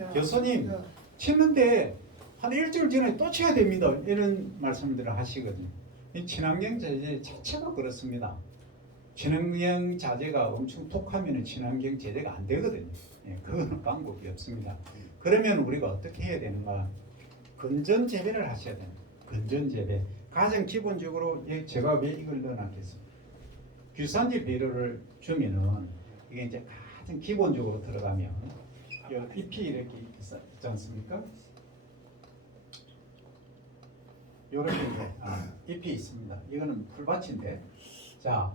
야, 교수님 야, 쳤는데 한 일주일 전에 또 쳐야 됩니다. 이런 말씀들을 하시거든요. 이 친환경 제재 자체가 그렇습니다. 친환경 자재가 엄청 톡하면 친환경 제재가 안 되거든요. 예, 그거는 방법이 없습니다. 그러면 우리가 어떻게 해야 되는가? 건전 재배를 하셔야 됩니다. 건전 재배. 가장 기본적으로 제가 왜 이걸 넣어놨겠습니까? 규산질 비료를 주면은 이게 이제 가장 기본적으로 들어가면 잎이 이렇게 있지 않습니까? 이렇게 잎이 있습니다. 이거는 풀밭인데, 자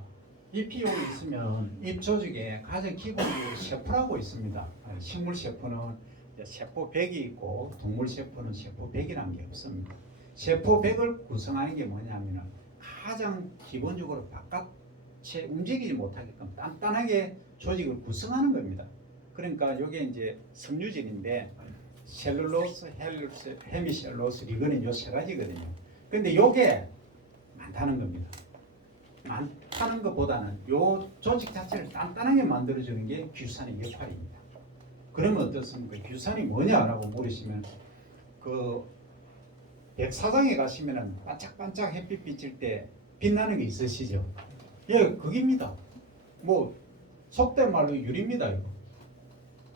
잎이 여기 있으면 잎 조직에 가장 기본적으로 세포라고 있습니다. 식물 세포는 세포 백이 있고 동물 세포는 세포 백이라는 게 없습니다. 세포 백을 구성하는 게 뭐냐면은 가장 기본적으로 바깥에 움직이지 못하게끔 단단하게 조직을 구성하는 겁니다. 그러니까 이게 이제 섬유질인데 셀룰로스, 헤미셀룰로스, 리그닌 요 세 가지거든요. 근데 요게 많다는 겁니다. 많다는 것보다는 요 조직 자체를 단단하게 만들어주는 게 규산의 역할입니다. 그러면 어떻습니까? 규산이 뭐냐라고 물으시면 그 백사장에 가시면은 반짝반짝 햇빛 비칠 때 빛나는 게 있으시죠? 예, 그깁니다. 뭐 속된 말로 유리입니다, 이거.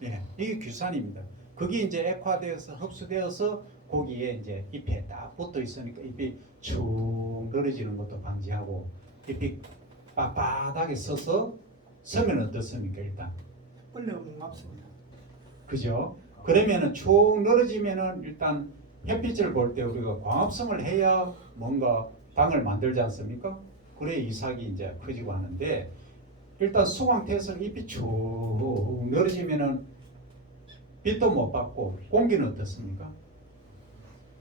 예, 이게 규산입니다. 그게 이제 액화되어서 흡수되어서 고기에 이제 잎에 딱 붙어 있으니까 잎이 축 늘어지는 것도 방지하고 잎이 빳빳하게 서서 서면 어떻습니까? 일단 벌레가 뭉갑습니다. 그죠? 그러면은 축 늘어지면은 일단 햇빛을 볼 때 우리가 광합성을 해야 뭔가 당을 만들지 않습니까? 그래 이삭이 이제 커지고 하는데 일단 수광태에서 잎이 쭉 늘어지면은 빛도 못 받고 공기는 어떻습니까?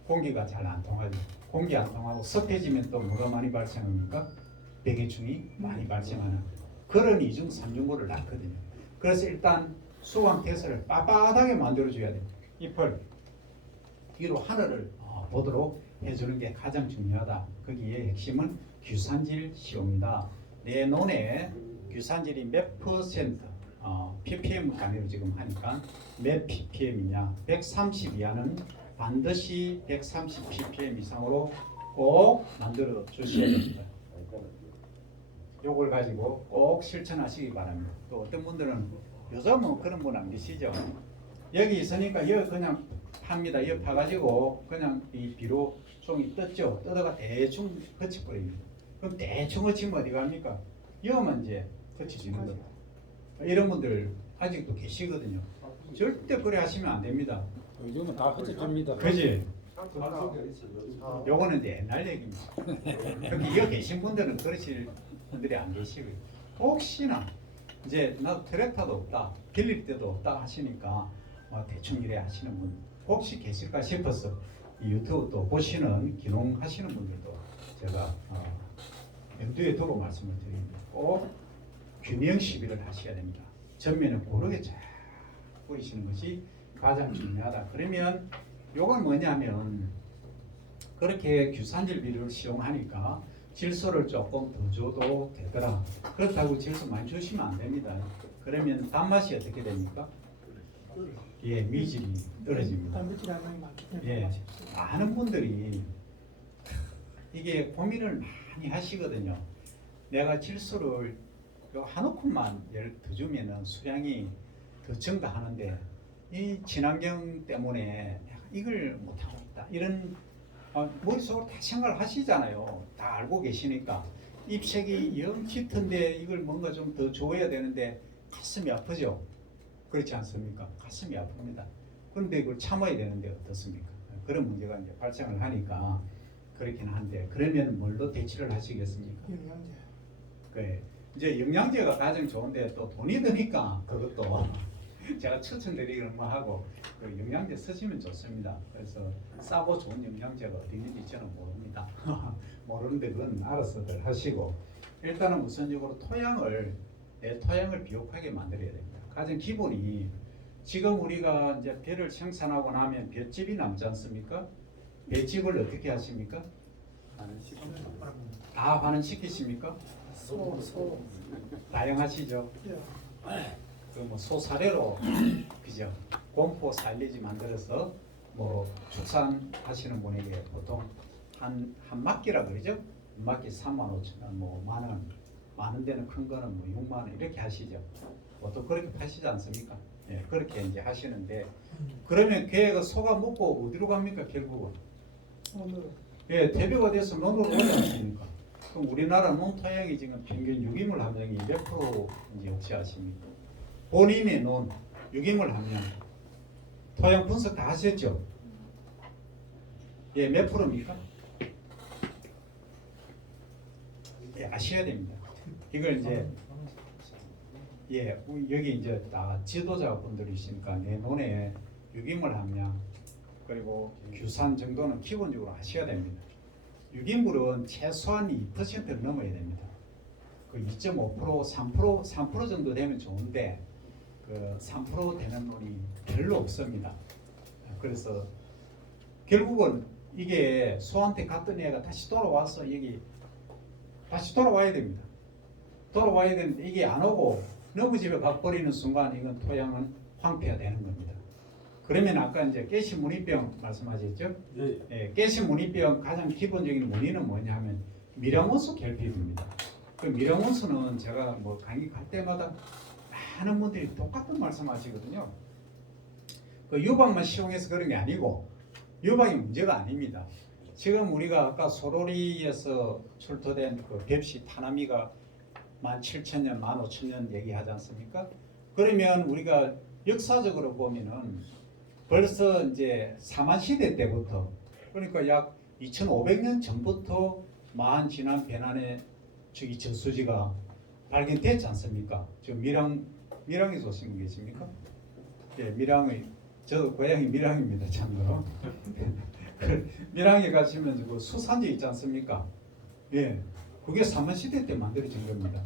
공기가 잘 안 통하죠. 공기 안 통하고 습해지면 또 뭐가 많이 발생합니까? 백해충이 많이 발생하는 그런 이중 삼중고를 낳거든요. 그래서 일단 수광태에서를 빳빳하게 만들어줘야 돼요. 잎을 뒤로 하늘을 보도록 해주는 게 가장 중요하다. 거기에 핵심은 규산질 시험이다. 내 논에 규산질이 몇 퍼센트 ppm 단위로 지금 하니까 몇 ppm이냐 130 이하는 반드시 130 ppm 이상으로 꼭 만들어 주셔야 됩니다. 요걸 가지고 꼭 실천하시기 바랍니다. 또 어떤 분들은 요즘은 그런 분 안 계시죠? 여기 있으니까 여기 그냥 팝니다. 여기 파가지고 그냥 이 비료 종이 떴죠. 뜯어가 대충 거쳐버립니다. 그럼 대충 거치면 어디 갑니까? 여기만 이제 거쳐지는 겁니다. 이런 분들 아직도 계시거든요. 절대 그래 하시면 안 됩니다. 요즘은 다 흩어집니다. 그지? 방송에 있어요. 요거는 이제 옛날 얘기입니다. 여기 여기 계신 분들은 그러실 분들이 안 계시고요. 혹시나 이제 나도 트랙터도 없다, 빌릴 데도 없다 하시니까 대충 이래 하시는 분 혹시 계실까 싶어서 이 유튜브 또 보시는 기농하시는 분들도 제가 염두에 두고 말씀을 드립니다. 꼭 균형 시비를 하셔야 됩니다. 전면에 고르게 잘 뿌리시는 것이 가장 중요하다. 그러면 요건 뭐냐면 그렇게 규산질 비료를 사용하니까 질소를 조금 더 줘도 되더라. 그렇다고 질소 많이 주시면 안 됩니다. 그러면 단맛이 어떻게 됩니까? 예, 미질이 떨어집니다. 단백질 함량이 많기 때문에 예, 맛이 없어요. 많은 분들이 이게 고민을 많이 하시거든요. 내가 질소를 한 움큼만 예를 더 주면은 수량이 더 증가하는데 이 친환경 때문에 이걸 못하고 있다. 이런 머릿속으로 다 생각을 하시잖아요. 다 알고 계시니까 잎색이 영 짙은데 이걸 뭔가 좀 더 줘야 되는데 가슴이 아프죠. 그렇지 않습니까? 가슴이 아픕니다. 그런데 그걸 참아야 되는데 어떻습니까? 그런 문제가 이제 발생을 하니까 그렇긴 한데 그러면 뭘로 대치를 하시겠습니까? 영양제. 그 이제 영양제가 가장 좋은데 또 돈이 드니까 그것도 제가 추천드리기는 뭐 하고 그 영양제 쓰시면 좋습니다. 그래서 싸고 좋은 영양제가 어디 있는지 저는 모릅니다. 모르는데 그건 알아서들 하시고 일단은 우선적으로 내 토양을 비옥하게 만들어야 됩니다. 가장 기본이 지금 우리가 이제 벼를 생산하고 나면 볏짚이 남지 않습니까? 볏짚을 어떻게 하십니까? 다 환원시키십니까? 소. 다양하시죠? 예. 그 뭐 소사료로 그죠? 공포 사일리지 만들어서 뭐 축산하시는 분에게 보통 한 막기라 그러죠? 한 막기 35,000원, 뭐 만원, 많은 데는 큰 거는 뭐 6만 원 이렇게 하시죠. 보통 그렇게 파시지 않습니까? 예, 그렇게 이제 하시는데 그러면 걔가 소가 먹고 어디로 갑니까 결국은? 오늘 예, 대비가 돼서 논으로 올라가십니까? 그럼 우리나라 논 토양이 지금 평균 유기물 함량이 몇 프로인지 혹시 아십니까? 본인의 논 유기물 함량 토양 분석 다 하셨죠? 예, 몇 프로입니까? 예, 아셔야 됩니다. 이걸 이제 예, 여기 이제 다 지도자분들이시니까 내 논에 유기물 함량 그리고 규산 정도는 기본적으로 아셔야 됩니다. 유기물은 최소한 2%를 넘어야 됩니다. 그 2.5%, 3% 정도 되면 좋은데 그 3% 되는 논이 별로 없습니다. 그래서 결국은 이게 소한테 갔던 애가 다시 돌아와서 여기 다시 돌아와야 됩니다. 돌아와야 되는데 이게 안 오고 너무 집에 가버리는 순간 이건 토양은 황폐화 되는 겁니다. 그러면 아까 이제 가시 문의병 말씀하셨죠? 예. 예, 가시 문의병 가장 기본적인 원인은 뭐냐면 미량원수 결핍입니다. 그 미량원수는 제가 뭐 강의 갈 때마다 많은 분들이 똑같은 말씀하시거든요. 그 유박만 시용해서 그런 게 아니고 유박이 문제가 아닙니다. 지금 우리가 아까 소로리에서 출토된 그 뱁시 타나미가 17,000년, 15,000년 얘기하지 않습니까? 그러면 우리가 역사적으로 보면은 벌써 이제 사만 시대 때부터 그러니까 약 2,500년 전부터 마한 진안 배난의 저기 저수지가 발견됐지 않습니까? 저 밀양에서 오신 분 계십니까? 예, 밀양의 저도 고향이 밀양입니다, 참고로. 그 밀양에 가시면 그 수산지 있지 않습니까? 예, 그게 사만 시대 때 만들어진 겁니다.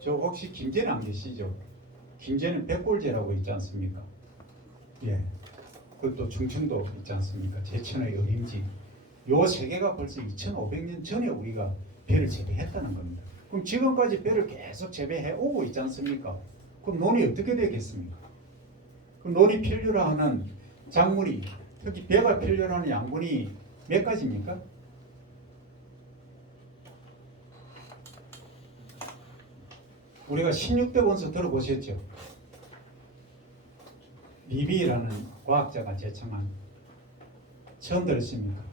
저 혹시 김제는 안 계시죠? 김제는 백골제라고 있지 않습니까? 예, 그것도 충청도 있지 않습니까? 제천의 어림지. 요 세 개가 벌써 2,500년 전에 우리가 배를 재배했다는 겁니다. 그럼 지금까지 배를 계속 재배해 오고 있지 않습니까? 그럼 논이 어떻게 되겠습니까? 그 논이 필요로 하는 작물이 특히 배가 필요로 하는 양분이 몇 가지입니까? 우리가 16대 원소 들어보셨죠? 리비라는 과학자가 제청한 처음 들었습니까?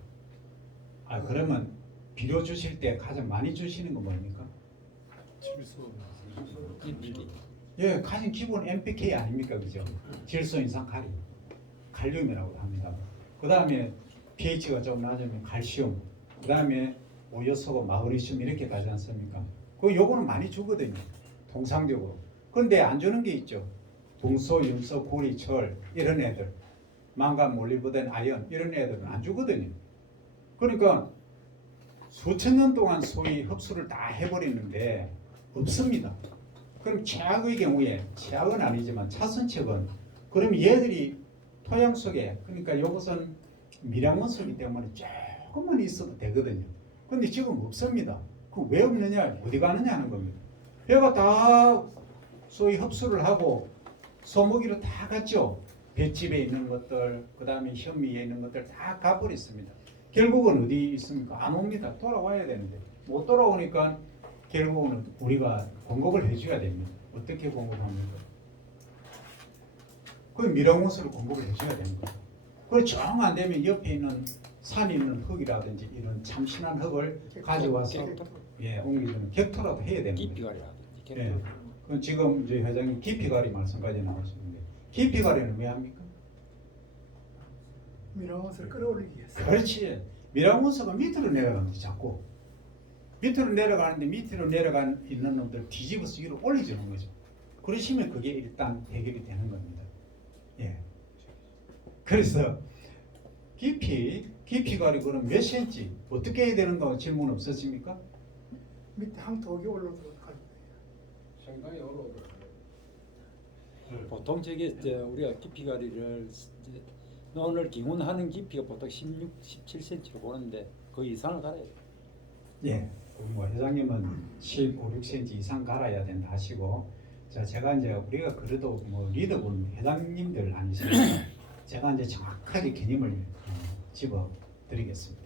아 그러면 비료 주실 때 가장 많이 주시는 건 뭡니까? 예, 가장 기본 NPK 아닙니까, 그죠? 질소, 인산, 칼륨, 칼륨이라고 합니다. 그 다음에 pH가 좀 낮으면 칼슘, 그 다음에 오요소고 마그네슘 이렇게 가지 않습니까? 그 요거는 많이 주거든요, 통상적으로. 그런데 안 주는 게 있죠. 붕소, 윤소, 구리, 철 이런 애들, 망간, 몰리브덴, 아연 이런 애들은 안 주거든요. 그러니까 수천 년 동안 소위 흡수를 다 해버리는데 없습니다. 그럼 최악의 경우에, 최악은 아니지만 차선책은 그럼 얘들이 토양 속에, 그러니까 이것은 미량원소이기 때문에 조금만 있어도 되거든요. 근데 지금 없습니다. 그 왜 없느냐, 어디 가느냐 하는 겁니다. 배가 다 소위 흡수를 하고 소먹이로 다 갔죠. 볏집에 있는 것들, 그 다음에 현미에 있는 것들 다 가버렸습니다. 결국은 어디 있습니까? 안 옵니다. 돌아와야 되는데 못 돌아오니까 결국은 우리가 공급을 해줘야 됩니다. 어떻게 공급합니까? 그 미량원수를 공급을 해줘야 되는 거예요. 그걸 정 안 되면 옆에 있는 산에 있는 흙이라든지 이런 참신한 흙을 가져와서 예, 옮기는 객토라도 해야 됩니다. 깊이가리라든지 예. 그 지금 이제 회장님 깊이가리 말씀까지 나오시는데 깊이가리는 왜 합니까? 밀어서 끌어올리기 위해서. 그렇지. 미라운서가 밑으로 내려가는데 자꾸 밑으로 내려가는데 밑으로 내려간 있는 놈들 뒤집어서 위로 올려주는 거죠. 그러시면 그게 일단 해결이 되는 겁니다. 예. 그래서 깊이가 그럼 몇 센치 어떻게 해야 되는가 질문 없었습니까? 밑에 항톡이 올라들어갈 거예요. 상당히 어려워요. 보통 저게 우리가 깊이가리를 이제 논을 기운하는 깊이가 보통 16, 17cm로 보는데 그 이상을 갈아야 돼. 예. 뭐 회장님은 15, 6cm 이상 갈아야 된다 하시고, 자 제가 이제 우리가 그래도 뭐 리더분 회장님들 아니십니까? 제가 이제 정확하게 개념을 집어 드리겠습니다.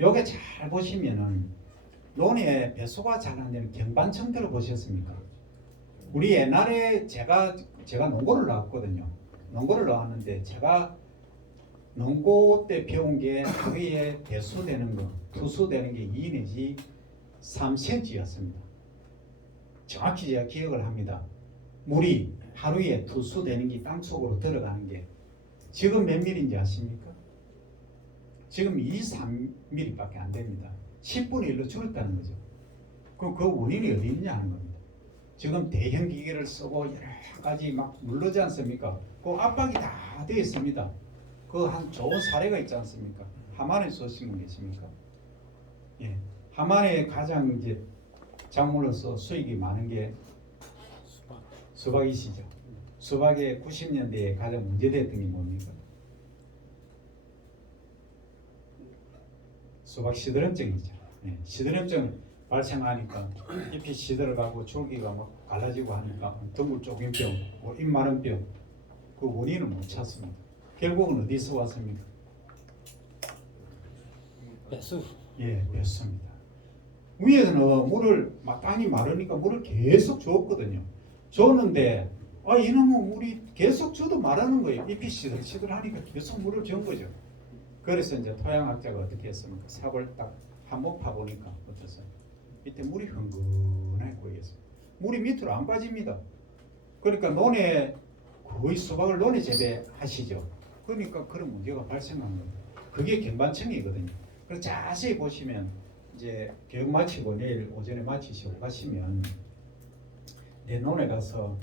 요게 잘 보시면은 논에 배수가 잘 안 되는 경반청 들어보셨습니까? 우리 옛날에 제가 농고를 나왔거든요. 농고를 나왔는데 제가 농고 때 배운 게 하루에 배수되는 거, 투수되는 게 2 내지 3cm였습니다. 정확히 제가 기억을 합니다. 물이 하루에 투수되는 게 땅속으로 들어가는 게 지금 몇 밀인지 아십니까? 지금 2, 3mm밖에 안 됩니다. 10분의 1로 줄었다는 거죠. 그럼 그 원인이 어디 있냐 하는 겁니다. 지금 대형 기계를 쓰고 여러 가지 막 물르지 않습니까? 그 압박이 다 되어 있습니다. 그 한 좋은 사례가 있지 않습니까? 하만에 쏘신 분 계십니까? 예. 하만에 가장 이제 작물로서 수익이 많은 게 수박. 수박이시죠. 수박의 90년대에 가장 문제됐던 게 뭡니까? 수박 시드름증이죠. 예. 시드름증 발생하니까 잎이 시들어가고 줄기가 막 갈라지고 하니까 덩굴 쪼긴병, 뭐 잎 마른 병, 그 원인을 못 찾습니다. 결국은 어디서 왔습니까? 배수. 예, 배수입니다. 위에는 물을 막 땅이 마르니까 물을 계속 줬거든요. 줬는데 이놈은 물이 계속 줘도 마르는 거예요. 잎이 시들시들하니까 계속 물을 준 거죠. 그래서 이제 토양학자가 어떻게 했습니까? 삽을 딱 한번 파보니까 어땠어요? 밑에 물이 흥건하게 보이겠어요. 물이 밑으로 안 빠집니다. 그러니까 논에 거의 수박을 논에 재배하시죠. 그러니까 그런 문제가 발생한 거예요. 그게 경반층이거든요. 그래서 자세히 보시면 이제 교육 마치고 내일 오전에 마치시고 가시면 내 논에 가서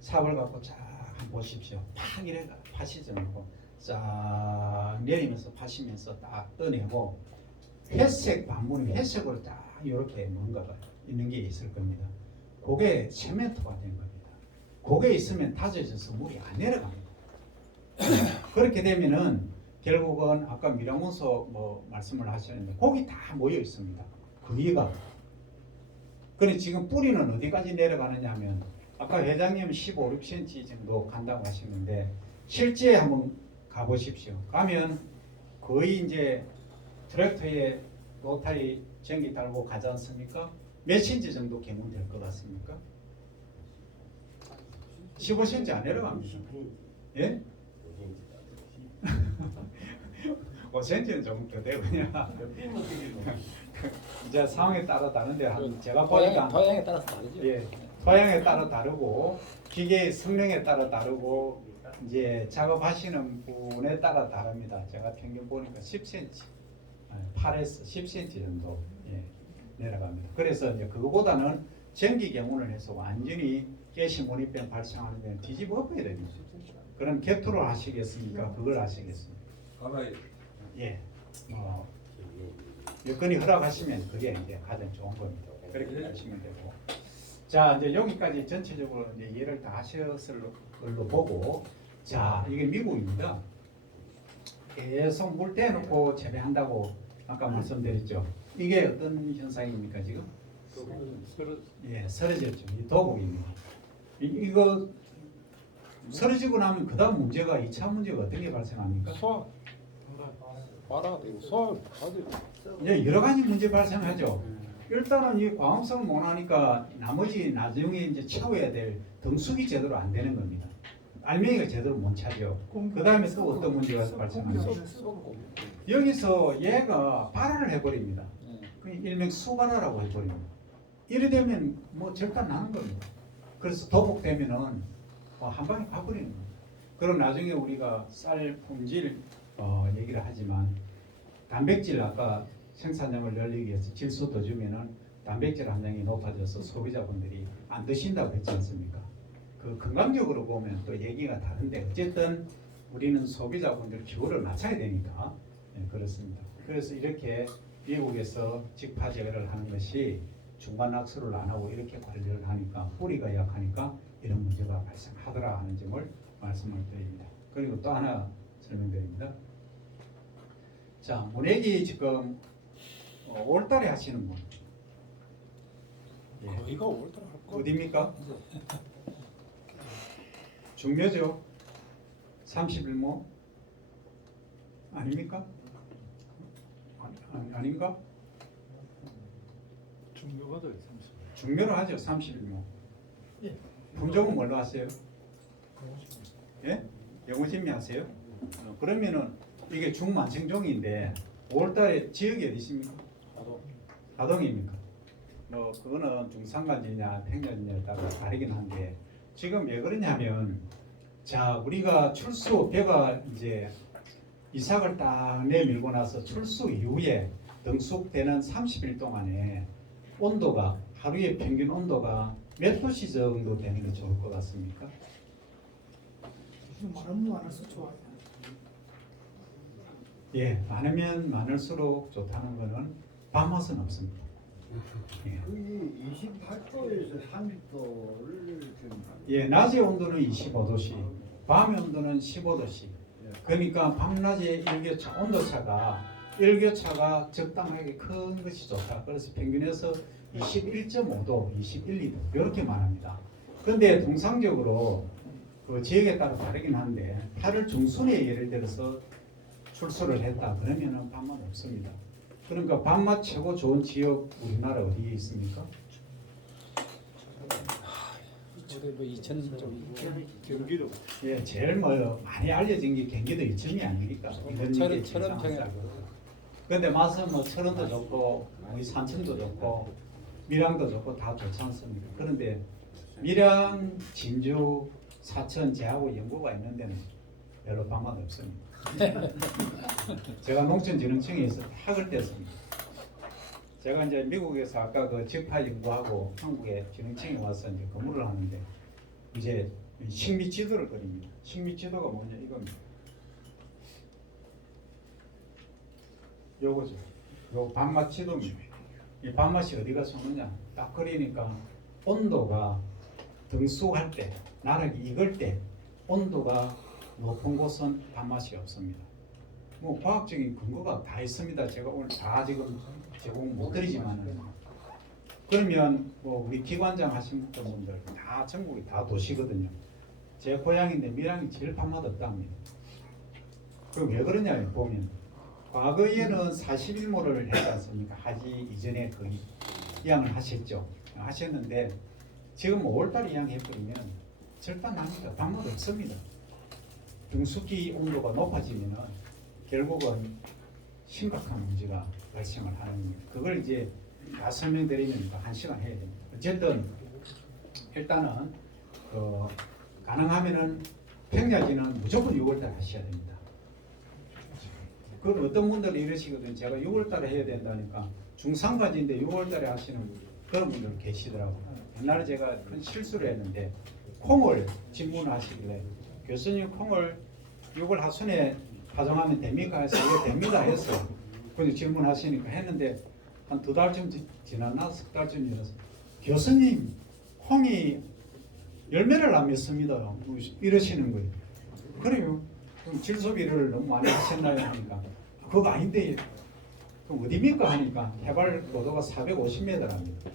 삽을 갖고 쫙 한번 보십시오. 팍 이래 파시지 말고 쫙 내리면서 파시면서 딱 떠내고 회색 반문이 회색으로 딱 이렇게 뭔가가 있는 게 있을 겁니다. 그게 세멘토가 된 겁니다. 그게 있으면 다져져서 물이 안 내려갑니다. 그렇게 되면은 결국은 아까 밀양원소 뭐 말씀을 하셨는데 거기 다 모여 있습니다. 그 위가. 그런데 지금 뿌리는 어디까지 내려가느냐 하면 아까 회장님 15, 6cm 정도 간다고 하시는데 실제 한번 가보십시오. 가면 거의 이제 트랙터에 로타리 전기 달고 가지 않습니까? 몇 cm 정도 개문될 것 같습니까? 15cm 안 내려갑니다. 예? 5cm는 조금 더 되고요. 이제 상황에 따라 다른데 한 제가 보니까 토양에 따라서 다르죠. 예, 토양에 따라 다르고 기계의 성능에 따라 다르고 이제 작업하시는 분에 따라 다릅니다. 제가 평균 보니까 10cm, 8에서 10cm 정도 내려갑니다. 그래서 이제 그거보다는 전기 경운을 해서 완전히 가시 몰입병 발생하는 데는 뒤집어 엎어야 됩니다. 그럼 개토를 하시겠습니까? 그걸 하시겠습니까? 가만히 예, 여건이 허락하시면 그게 이제 가장 좋은 겁니다. 그렇게 하시면 되고. 자, 이제 여기까지 전체적으로 이제 이해를 다 하셨을 걸로 보고, 자, 이게 미국입니다. 계속 물 떼놓고 재배한다고 아까 말씀드렸죠. 이게 어떤 현상입니까 지금? 예, 쓰러졌죠. 이 도곡입니다. 이거 쓰러지고 나면 그 다음 문제가 2차 문제가 어떤 게 발생합니까? 수학. 말아야 되고 수학 아주 이제 여러 가지 문제 발생하죠. 일단은 이 광합성을 못 하니까 나머지 나중에 이제 채워야 될 등수기 제대로 안 되는 겁니다. 알맹이가 제대로 못 차죠. 그 다음에 또 어떤 문제가 발생하죠? 여기서 얘가 발화를 해버립니다. 그 일명 수발화라고 해버립니다. 이래 되면 뭐 절단 나는 겁니다. 그래서 도복되면은 한 방에 가버리는 겁니다. 그럼 나중에 우리가 쌀 품질 얘기를 하지만 단백질 아까 생산량을 늘리기 위해서 질소 더 주면은 단백질 함량이 높아져서 소비자분들이 안 드신다고 했지 않습니까? 그 건강적으로 보면 또 얘기가 다른데 어쨌든 우리는 소비자분들 기호를 맞춰야 되니까 그렇습니다. 그래서 이렇게 미국에서 직파 제거를 하는 것이 중간 낙수를 안 하고 이렇게 관리를 하니까 뿌리가 약하니까 이런 문제가 발생하더라 하는 점을 말씀을 드립니다. 그리고 또 하나 설명드립니다. 자, 모내기 지금 5월달에 하시는 분. 예. 거의가 올더라 할 거. 어디입니까? 중묘죠? 31모? 아닙니까? 아닌가? 중요가 더 30. 중묘로 하죠. 31모. 예. 품종은 뭘로 하세요? 예? 영어진미 하세요? 그러면은 이게 중만생종인데 5월달에 지역이 어디십니까? 하동입니까? 뭐 그거는 중산간지냐 평년지냐에 따라 다르긴 한데 지금 왜 그러냐면 자 우리가 출수 배가 이제 이삭을 딱 내밀고 나서 출수 이후에 등숙되는 30일 동안에 온도가 하루의 평균 온도가 몇 도씨 정도 되는 게 좋을 것 같습니까? 많으면 많을수록 좋아요. 예, 많으면 많을수록 좋다는 거는 밥맛은 없습니다. 예. 그게 28도에서 한도를 좀 예, 낮의 온도는 25도씨, 밤의 온도는 15도씨. 그러니까 밤낮의 일교차, 온도차가 일교차가 적당하게 큰 것이 좋다. 그래서 평균에서 21.5도, 21, 2도 이렇게 말합니다. 그런데 통상적으로 그 지역에 따라 다르긴 한데 8월 중순에 예를 들어서 출소를 했다 그러면은 밤맛 없습니다. 그러니까 밤맛 최고 좋은 지역 우리나라 어디에 있습니까? 저도 뭐 2000 좀 경기도. 예, 제일 뭐 많이 알려진 게 경기도 이천이 아닙니까? 이런 철원 평야. 근데 맛은 뭐 철원도 좋고 우리 산천도 좋고 밀양도 좋고 다 좋지 않습니까? 그런데 밀양, 진주, 사천, 제하고 연고가 있는 데는 별로 방맛 없습니다. 제가 농촌진흥청에서 학을 뗐습니다. 제가 이제 미국에서 아까 그 직파 연구하고 한국의 진흥청에 와서 이제 근무를 하는데 이제 식미 지도를 그립니다. 식미 지도가 뭐냐 이겁니다. 요거죠. 요 밥맛 지도입니다. 이 밥맛이 어디가 쏘느냐? 딱 그리니까 온도가 등수할 때, 나락이 익을 때 온도가 높은 곳은 밥맛이 없습니다. 뭐 과학적인 근거가 다 있습니다. 제가 오늘 다 지금 제공 못 드리지만은 그러면 뭐 우리 기관장 하신 분들 다 전국이 다 도시거든요. 제 고향인데 밀양이 제일 밥맛 없답니다. 그 왜 그러냐 보면 과거에는 41모를 했지 않습니까? 하지 이전에 거의 이양을 하셨죠. 하셨는데 지금 5월달에 이양해버리면 절반 납니다. 밥맛 없습니다. 등수기 온도가 높아지면은 결국은 심각한 문제가 발생을 하는 겁니다. 그걸 이제 다 설명드리면 1시간 해야 됩니다. 어쨌든 일단은 가능하면은 평야지는 무조건 6월달에 하셔야 됩니다. 그걸 어떤 분들이 이러시거든요. 제가 6월달에 해야 된다니까 중산까지인데 6월달에 하시는 그런 분들 계시더라고요. 옛날에 제가 큰 실수를 했는데 콩을 질문하시길래 교수님 콩을 6월 하순에 파종하면 됩니까? 해서 이거 됩니다 해서 근데 질문하시니까 했는데 한 2달쯤 지났나? 3달쯤 지나서 교수님 콩이 열매를 안 맺습니다 이러시는 거예요. 그래요. 그럼 질소비를 너무 많이 하셨나요? 하니까 그거 아닌데 그럼 어디입니까? 하니까 해발 고도가 450m랍니다.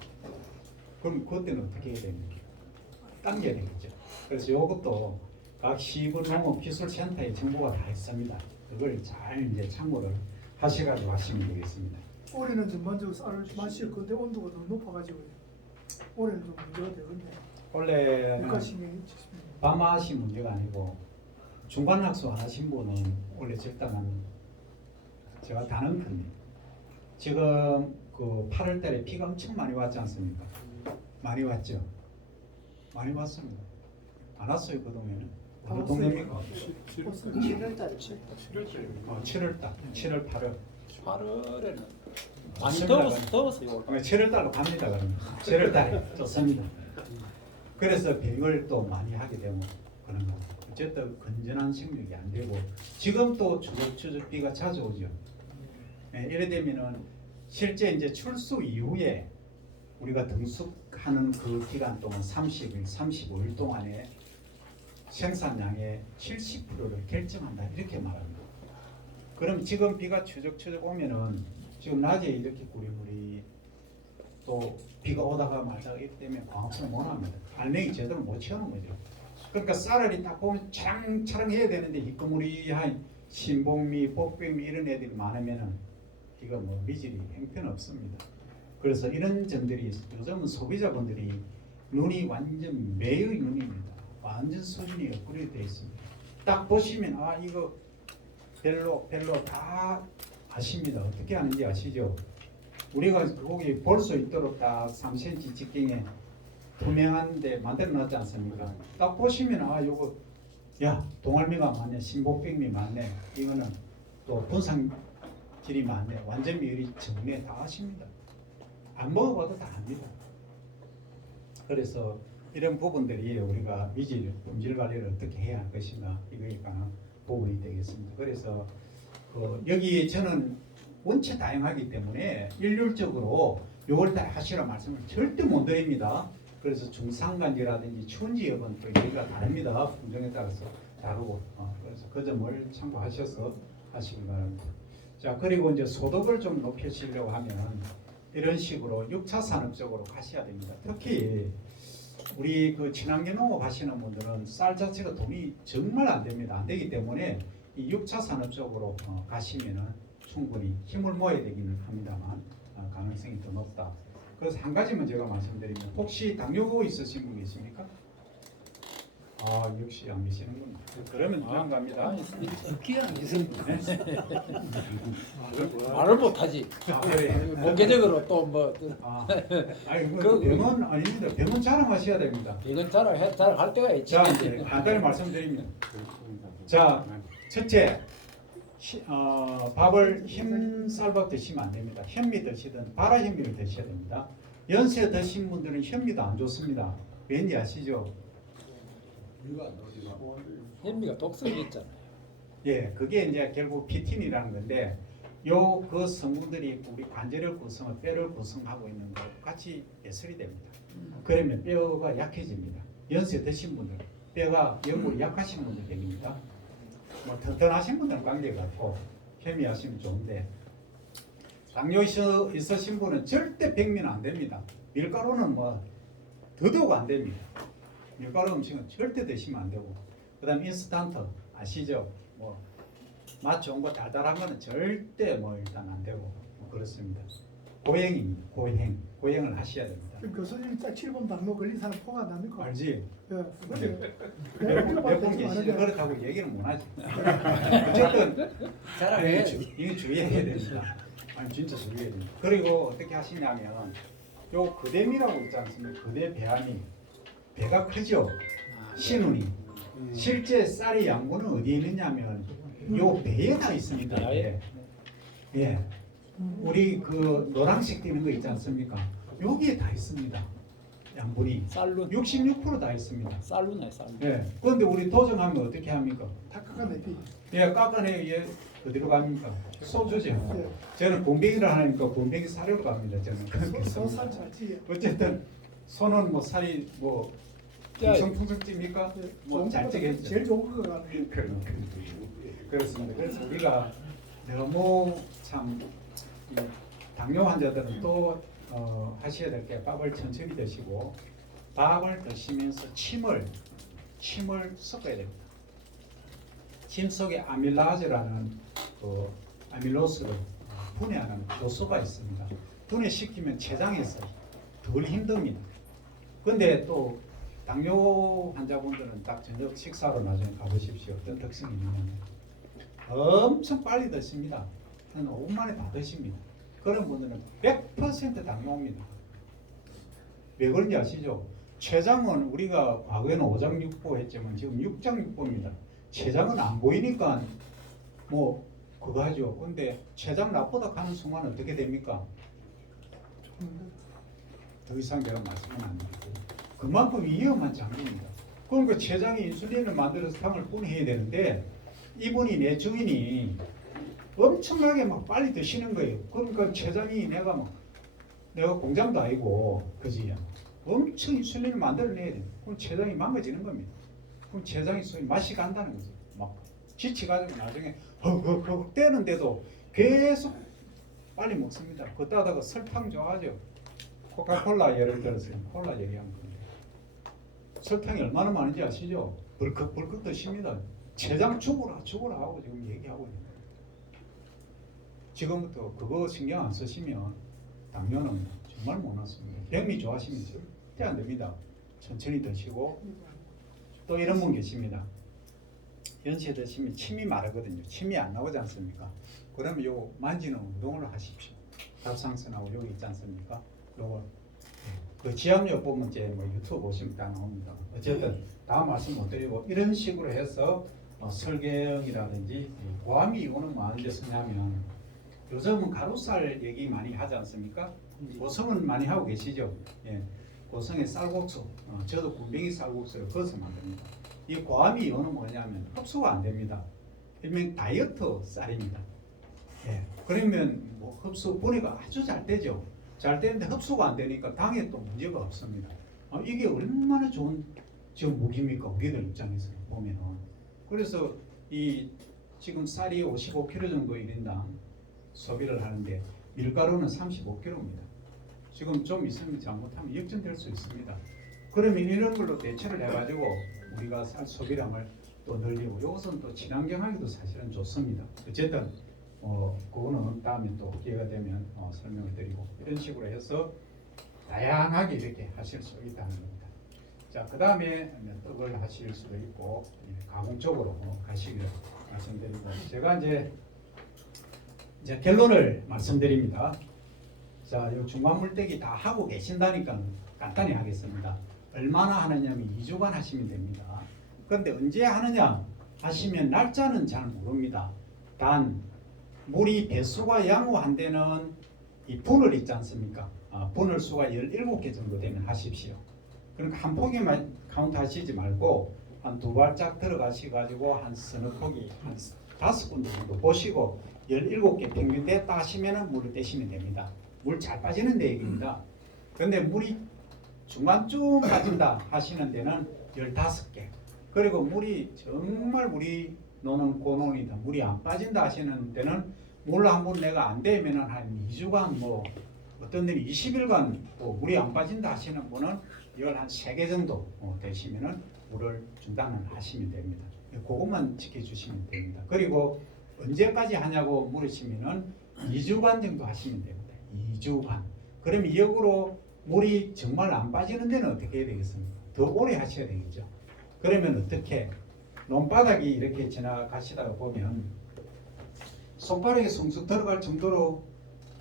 그럼 그때는 어떻게 해야 됩니까? 당겨야 되겠죠. 그래서 이것도 각 시군 농업기술센터에 정보가 다 있습니다. 그걸 잘 이제 참고를 하셔가지고 하시면 되겠습니다. 올해는 전반적으로 쌀 맛이 없는데 온도가 너무 높아가지고 올해는 좀 문제가 되겠네. 원래는 물가심이 밤맛이 문제가 아니고 중간 낙수 하신 분은 원래 적당한 제가 다는 겁니다. 지금 그 8월달에 비가 엄청 많이 왔지 않습니까? 많이 왔죠. 많이 왔습니다. 안 왔어요 그동안에는. 어느 동네입니까? 7월달에 7월달, 7월 8월. 8월에는 많이 맞습니다. 더웠어요. 7월달로 갑니다. 그러면 7월달에 좋습니다. 그래서 병을 또 많이 하게 되면 그런 거. 어쨌든 건전한 생육이 안 되고 지금 또 추적비가 자주 오죠. 이래 되면은 실제 이제 출수 이후에 우리가 등숙하는 그 기간 동안 30일, 35일 동안에 생산량의 70%를 결정한다 이렇게 말합니다. 그럼 지금 비가 추적 오면은 지금 낮에 이렇게 구리구리 또 비가 오다가 말다가 이렇게 되면 광합성을 못 합니다. 알맹이 제대로 못 채우는 거죠. 그러니까 쌀알이 딱 보면 차랑차랑 해야 되는데 이끄무리한 신복미, 복백미 이런 애들이 많으면은 이거 뭐 미질이 형편없습니다. 그래서 이런 점들이 요즘은 소비자분들이 눈이 완전 매의 눈입니다. 완전 수준이 업그레이드 되어 있습니다. 딱 보시면 아 이거 별로 다 아십니다. 어떻게 하는지 아시죠? 우리가 거기 볼 수 있도록 딱 3cm 직경에 투명한데 만들어 놨지 않습니까? 딱 보시면 아 요거 야 동알미가 많네, 신복백미 많네, 이거는 또 분상질이 많네, 완전 미율이 적네 다 아십니다. 안 먹어봐도 다 압니다. 그래서 이런 부분들이 우리가 미질, 품질 관리를 어떻게 해야 할 것인가 이거에 관한 부분이 되겠습니다. 그래서 여기 저는 원체 다양하기 때문에 일률적으로 6월달에 하시라 말씀을 절대 못 드립니다. 그래서 중산간지라든지 추운 지역은 또 얘기가 다릅니다. 품종에 따라서 다르고 그래서 그 점을 참고하셔서 하시기 바랍니다. 자 그리고 이제 소득을 좀 높이시려고 하면 이런 식으로 6차 산업 쪽으로 가셔야 됩니다. 특히 우리 그 친환경 농업 하시는 분들은 쌀 자체가 돈이 정말 안 됩니다. 안 되기 때문에 이 6차 산업 쪽으로 가시면은 충분히 힘을 모아야 되기는 합니다만 가능성이 더 높다. 그래서 한 가지만 제가 말씀드리면 혹시 당뇨 있으신 분 계십니까? 아 역시 안 계시는군요. 그러면 그냥 갑니다. 특히한 이성분. 말을 못하지. 그래. 공개적으로 또뭐 아니 그 병원 아닙니다. 병원 자랑하셔야 됩니다. 이건 잘할 때가 있지. 자 이제 간단히 말씀드립니다. 자 첫째 밥을 흰쌀밥 드시면 안 됩니다. 현미 드시든 발화 현미를 드셔야 됩니다. 연세 드신 분들은 현미도 안 좋습니다. 왠지 아시죠? 현미가 독성이 있잖아요. 예, 그게 이제 결국 피틴이라는 건데 그 성분들이 우리 관절을 구성하고 뼈를 구성하고 있는 것 같이 배설이 됩니다. 그러면 뼈가 약해집니다. 연세 드신 분들, 뼈가 영구히 약하신 분들 됩니다. 뭐 튼튼하신 분들은 관계가 없고 현미하시면 좋은데 당뇨 있으신 분은 절대 백미는 안 됩니다. 밀가루는 뭐 더더욱 안 됩니다. 밀가루 음식은 절대 드시면 안 되고 그다음 인스턴트 아시죠? 뭐 맛 좋은 거 달달한 거는 절대 뭐 일단 안 되고 뭐 그렇습니다. 고행입니다. 고행을 하셔야 됩니다. 지금 교수님 딱 7번 당뇨 걸린 사람 포가 안 납니까? 알지? 예. 몇번 계시죠? 그렇다고 얘기는 못하지. 어쨌든 이게 주의해야 됩니다. 아니 진짜 주의해야 됩니다. 그리고 어떻게 하시냐면 요 그대미라고 있지 않습니까? 그대 배암이 배가 크죠? 신운이 실제 쌀의 양분은 어디에 있느냐면 요 배에 다 있습니다. 배에? 예. 우리 그 노란색 띄는 거 있지 않습니까? 여기에 다 있습니다. 양분이 쌀룬. 66%다 있습니다. 쌀룬에 쌀룬. 예. 그런데 우리 도정하면 어떻게 합니까? 다 깎아내기. 예, 깎아내 얘 어디로 갑니까? 소주죠. 예. 저는 곰뱅이를 하니까 곰뱅이 사료로 갑니다. 저는 그렇게 소살 씁니다. 잘지. 어쨌든 손은 뭐 살이 뭐 풍성풍성 찝니까? 뭐잘 찌겠죠. 제일 좋은 거 같아요. 그렇습니다. 그래서 우리가 너무 참 당뇨 환자들은 또 하셔야 될 게 밥을 천천히 드시고 밥을 드시면서 침을 섞어야 됩니다. 침 속에 아밀라즈라는 그 아밀로스를 분해하는 효소가 있습니다. 분해시키면 췌장에서 덜 힘듭니다. 근데 또 당뇨 환자분들은 딱 저녁 식사로 나중에 가보십시오. 어떤 특징이 있냐면 엄청 빨리 드십니다. 한 5분 만에 다 드십니다. 그런 분들은 100% 당뇨입니다. 왜 그런지 아시죠? 췌장은 우리가 과거에는 5장 6보 했지만 지금 6장 6보입니다. 췌장은 안 보이니까 뭐 그거 하죠. 근데 췌장 낮보다 가는 순간 어떻게 됩니까? 더 이상 제가 말씀은 안 드리고 그만큼 위험한 장기입니다. 그러니까 췌장이 인슐린을 만들어서 당을 분해해야 되는데 이분이 내 주인이 엄청나게 막 빨리 드시는 거예요. 그러니까 췌장이 내가 공장도 아니고 그지 엄청 인슐린을 만들어내야 돼. 그럼 췌장이 망가지는 겁니다. 그럼 췌장이 소위 맛이 간다는 거죠. 막 지치가지고 나중에 헉 떼는데도 계속 빨리 먹습니다. 그따다가 설탕 좋아하죠. 코카콜라 예를 들어서 콜라 얘기한 건데 설탕이 얼마나 많은지 아시죠? 벌컥 드십니다. 췌장 죽어라 하고 지금 얘기하고 있는 거예요. 지금부터 그거 신경 안 쓰시면 당뇨는 정말 못 났습니다. 백미 좋아하시면 절대 안 됩니다. 천천히 드시고 또 이런 분 계십니다. 연세 드시면 침이 마르거든요. 침이 안 나오지 않습니까? 그러면 요 만지는 운동을 하십시오. 갑상선하고 여기 있지 않습니까? 요거 그 지압력 보면 이제 뭐 유튜브 보시면 다 나옵니다. 어쨌든 다음 말씀 못 드리고 이런 식으로 해서 설경이라든지 고함이 오는 뭐 하는 데 쓰냐면 요즘은 가루살 얘기 많이 하지 않습니까? 고성은 많이 하고 계시죠? 예. 고성의 쌀국수, 저도 군뱅이 쌀국수를 거기서 만듭니다. 이 고함이 이거는 뭐냐면 흡수가 안 됩니다. 일명 다이어트 쌀입니다. 예. 그러면 뭐 흡수 분해가 아주 잘 되죠. 잘 되는데 흡수가 안 되니까 당에 또 문제가 없습니다. 이게 얼마나 좋은 지금 무기입니까? 우리들 입장에서 보면은. 그래서 이 지금 쌀이 55kg 정도 1인당 소비를 하는데 밀가루는 35kg입니다. 지금 좀 있으면 잘못하면 역전될 수 있습니다. 그러면 이런 걸로 대처를 해가지고 우리가 쌀 소비량을 또 늘리고 이것은 또 친환경하기도 사실은 좋습니다. 어쨌든 그거는 다음에 또 기회가 되면 설명을 드리고 이런 식으로 해서 다양하게 이렇게 하실 수 있다는 겁니다. 자, 그 다음에 떡을 하실 수도 있고 가공 쪽으로 가시기를 말씀드리고 제가 이제 결론을 말씀드립니다. 자, 이 중간 물떼기 다 하고 계신다니까 간단히 하겠습니다. 얼마나 하느냐면 2주간 하시면 됩니다. 그런데 언제 하느냐 하시면 날짜는 잘 모릅니다. 단 물이 배수가 양호한 데는 이 분을 있지 않습니까? 분을 수가 17개 정도 되면 하십시오. 그러니까 한 포기만 카운트 하시지 말고 한 두 발짝 들어가셔가지고 한 서너 포기 한 5분 정도 보시고 17개 평균 됐다 하시면 물을 떼시면 됩니다. 물 잘 빠지는 데 얘기입니다. 근데 물이 중간쯤 빠진다 하시는 데는 15개. 그리고 정말 물이 노는 고논이다. 물이 안 빠진다 하시는 데는 물 한 번 내가 안 되면 한 2주간 뭐 어떤 데는 20일간 또 물이 안 빠진다 하시는 분은 이걸 한 3개 정도 되시면은 물을 중단을 하시면 됩니다. 그것만 지켜주시면 됩니다. 그리고 언제까지 하냐고 물으시면은 2주간 정도 하시면 됩니다. 2주간. 그럼 역으로 물이 정말 안 빠지는 데는 어떻게 해야 되겠습니까? 더 오래 하셔야 되겠죠. 그러면 어떻게 논바닥이 이렇게 지나가시다가 보면 손바닥에 숭숭 들어갈 정도로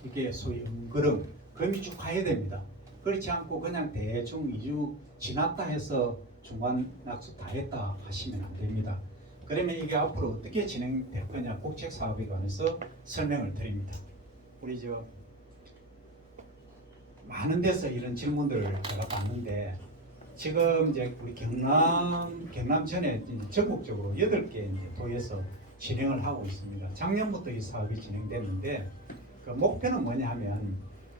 이게 소위 은그름 금이 쭉 가야 됩니다. 그렇지 않고 그냥 대충 2주 지났다 해서 중간 낙수 다 했다 하시면 안 됩니다. 그러면 이게 앞으로 어떻게 진행될 거냐 국책 사업에 관해서 설명을 드립니다. 우리 많은 데서 이런 질문들을 제가 봤는데 지금 이제 우리 경남전에 이제 전국적으로 8개 이제 도에서 진행을 하고 있습니다. 작년부터 이 사업이 진행됐는데 그 목표는 뭐냐 하면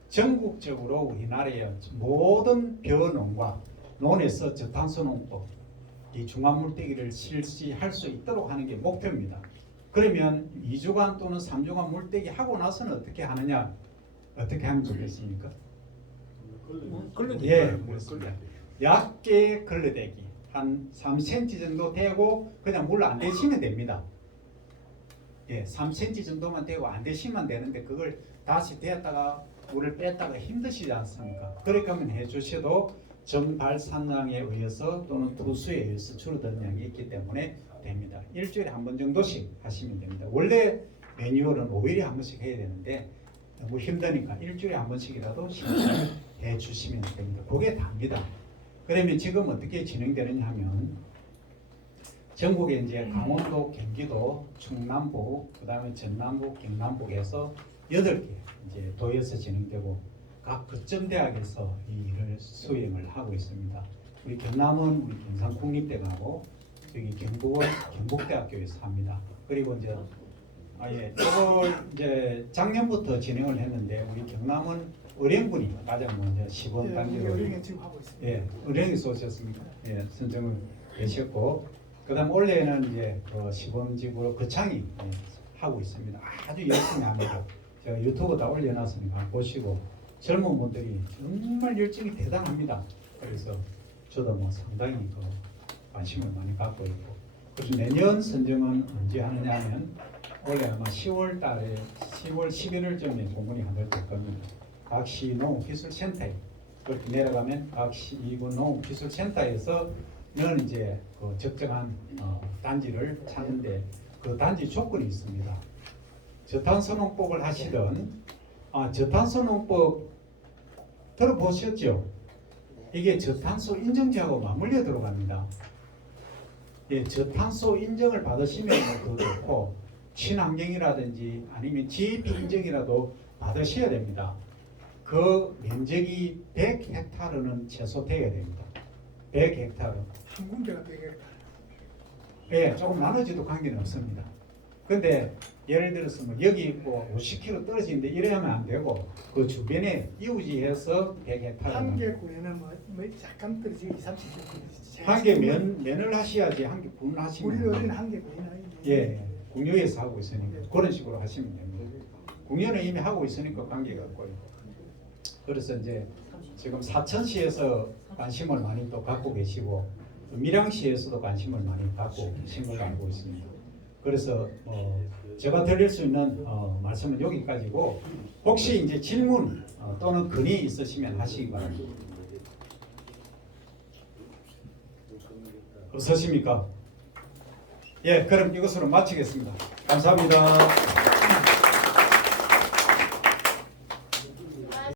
전국적으로 우리나라의 모든 벼농과 논에서 저탄소 농법 이 중간 물떼기를 실시할 수 있도록 하는 게 목표입니다. 그러면 2주간 또는 3주간 물떼기 하고 나서는 어떻게 하느냐? 어떻게 하면 좋겠습니까? 걸러대기. 예, 그렇습니다. 얇게 걸러대기 한 3cm 정도 되고 그냥 물 안 대시면 됩니다. 예, 3cm 정도만 되고 안 대시면 되는데 그걸 다시 대었다가 물을 뺐다가 힘드시지 않습니까? 그렇게 하면 해주셔도 정발산량에 의해서 또는 투수에 의해서 줄어드는 양이 있기 때문에 됩니다. 일주일에 한 번 정도씩 하시면 됩니다. 원래 매뉴얼은 5일에 한 번씩 해야 되는데 너무 힘드니까 일주일에 한 번씩이라도 신청을 해주시면 됩니다. 그게 답니다. 그러면 지금 어떻게 진행되느냐 하면 전국에 이제 강원도, 경기도, 충남북, 그다음에 전남북, 경남북에서 8개 이제 도에서 진행되고 각 거점 대학에서 이 일을 수행을 하고 있습니다. 우리 경남은 우리 경상국립대하고 여기 경북은 경북대학교에서 합니다. 그리고 이제 이걸 이제 작년부터 진행을 했는데 우리 경남은 의령군이 가장 먼저 시범 예, 단계로 우리 지금 하고 있습니다. 예, 의령에서 오셨습니까? 예, 선정을 되셨고 그다음 올해는 이제 그 시범직으로 거창이 하고 있습니다. 아주 열심히 합니다. 제가 유튜브 다 올려놨으니까 보시고 젊은 분들이 정말 열정이 대단합니다. 그래서 저도 뭐 상당히 그 관심을 많이 갖고 있고 그래서 내년 선정은 언제 하느냐면 올해 아마 10월 달에 10월 11월쯤에 공문이 한번 될 겁니다. 각 시 농업기술센터에 그렇게 내려가면 각 시군 농업기술센터에서는 이제 그 적정한 단지를 찾는데 그 단지 조건이 있습니다. 저탄소농법을 하시던 저탄소농법 들어보셨죠? 이게 저탄소 인증제하고 맞물려 들어갑니다. 예, 저탄소 인증을 받으시면 더 좋고 친환경이라든지 아니면 GAP 인증이라도 받으셔야 됩니다. 그 면적이 100헥타르는 최소 되어야 됩니다. 100헥타르. 한 군데가 되게 예, 조금 나눠지도 관계는 없습니다. 근데 예를 들어서 뭐 여기 있고 50km 떨어지는데 이래야면 안 되고 그 주변에 이웃이해서 100헥타르. 한 개 구에는 뭐 약간 떨어지고 20-30km. 한개 면을 하셔야지 한 개 분하시면. 우리 어린 한개 구에는 예, 국유에서 하고 있으니까 그런 식으로 하시면 됩니다. 국유는 이미 하고 있으니까 관계가 없고요. 그래서 이제 지금 사천시에서 관심을 많이 또 갖고 계시고 밀양시에서도 관심을 많이 갖고 계신 걸로 알고 있습니다. 그래서 제가 드릴 수 있는 말씀은 여기까지고 혹시 이제 질문 또는 건의 있으시면 하시기 바랍니다. 없으십니까? 예, 그럼 이것으로 마치겠습니다. 감사합니다.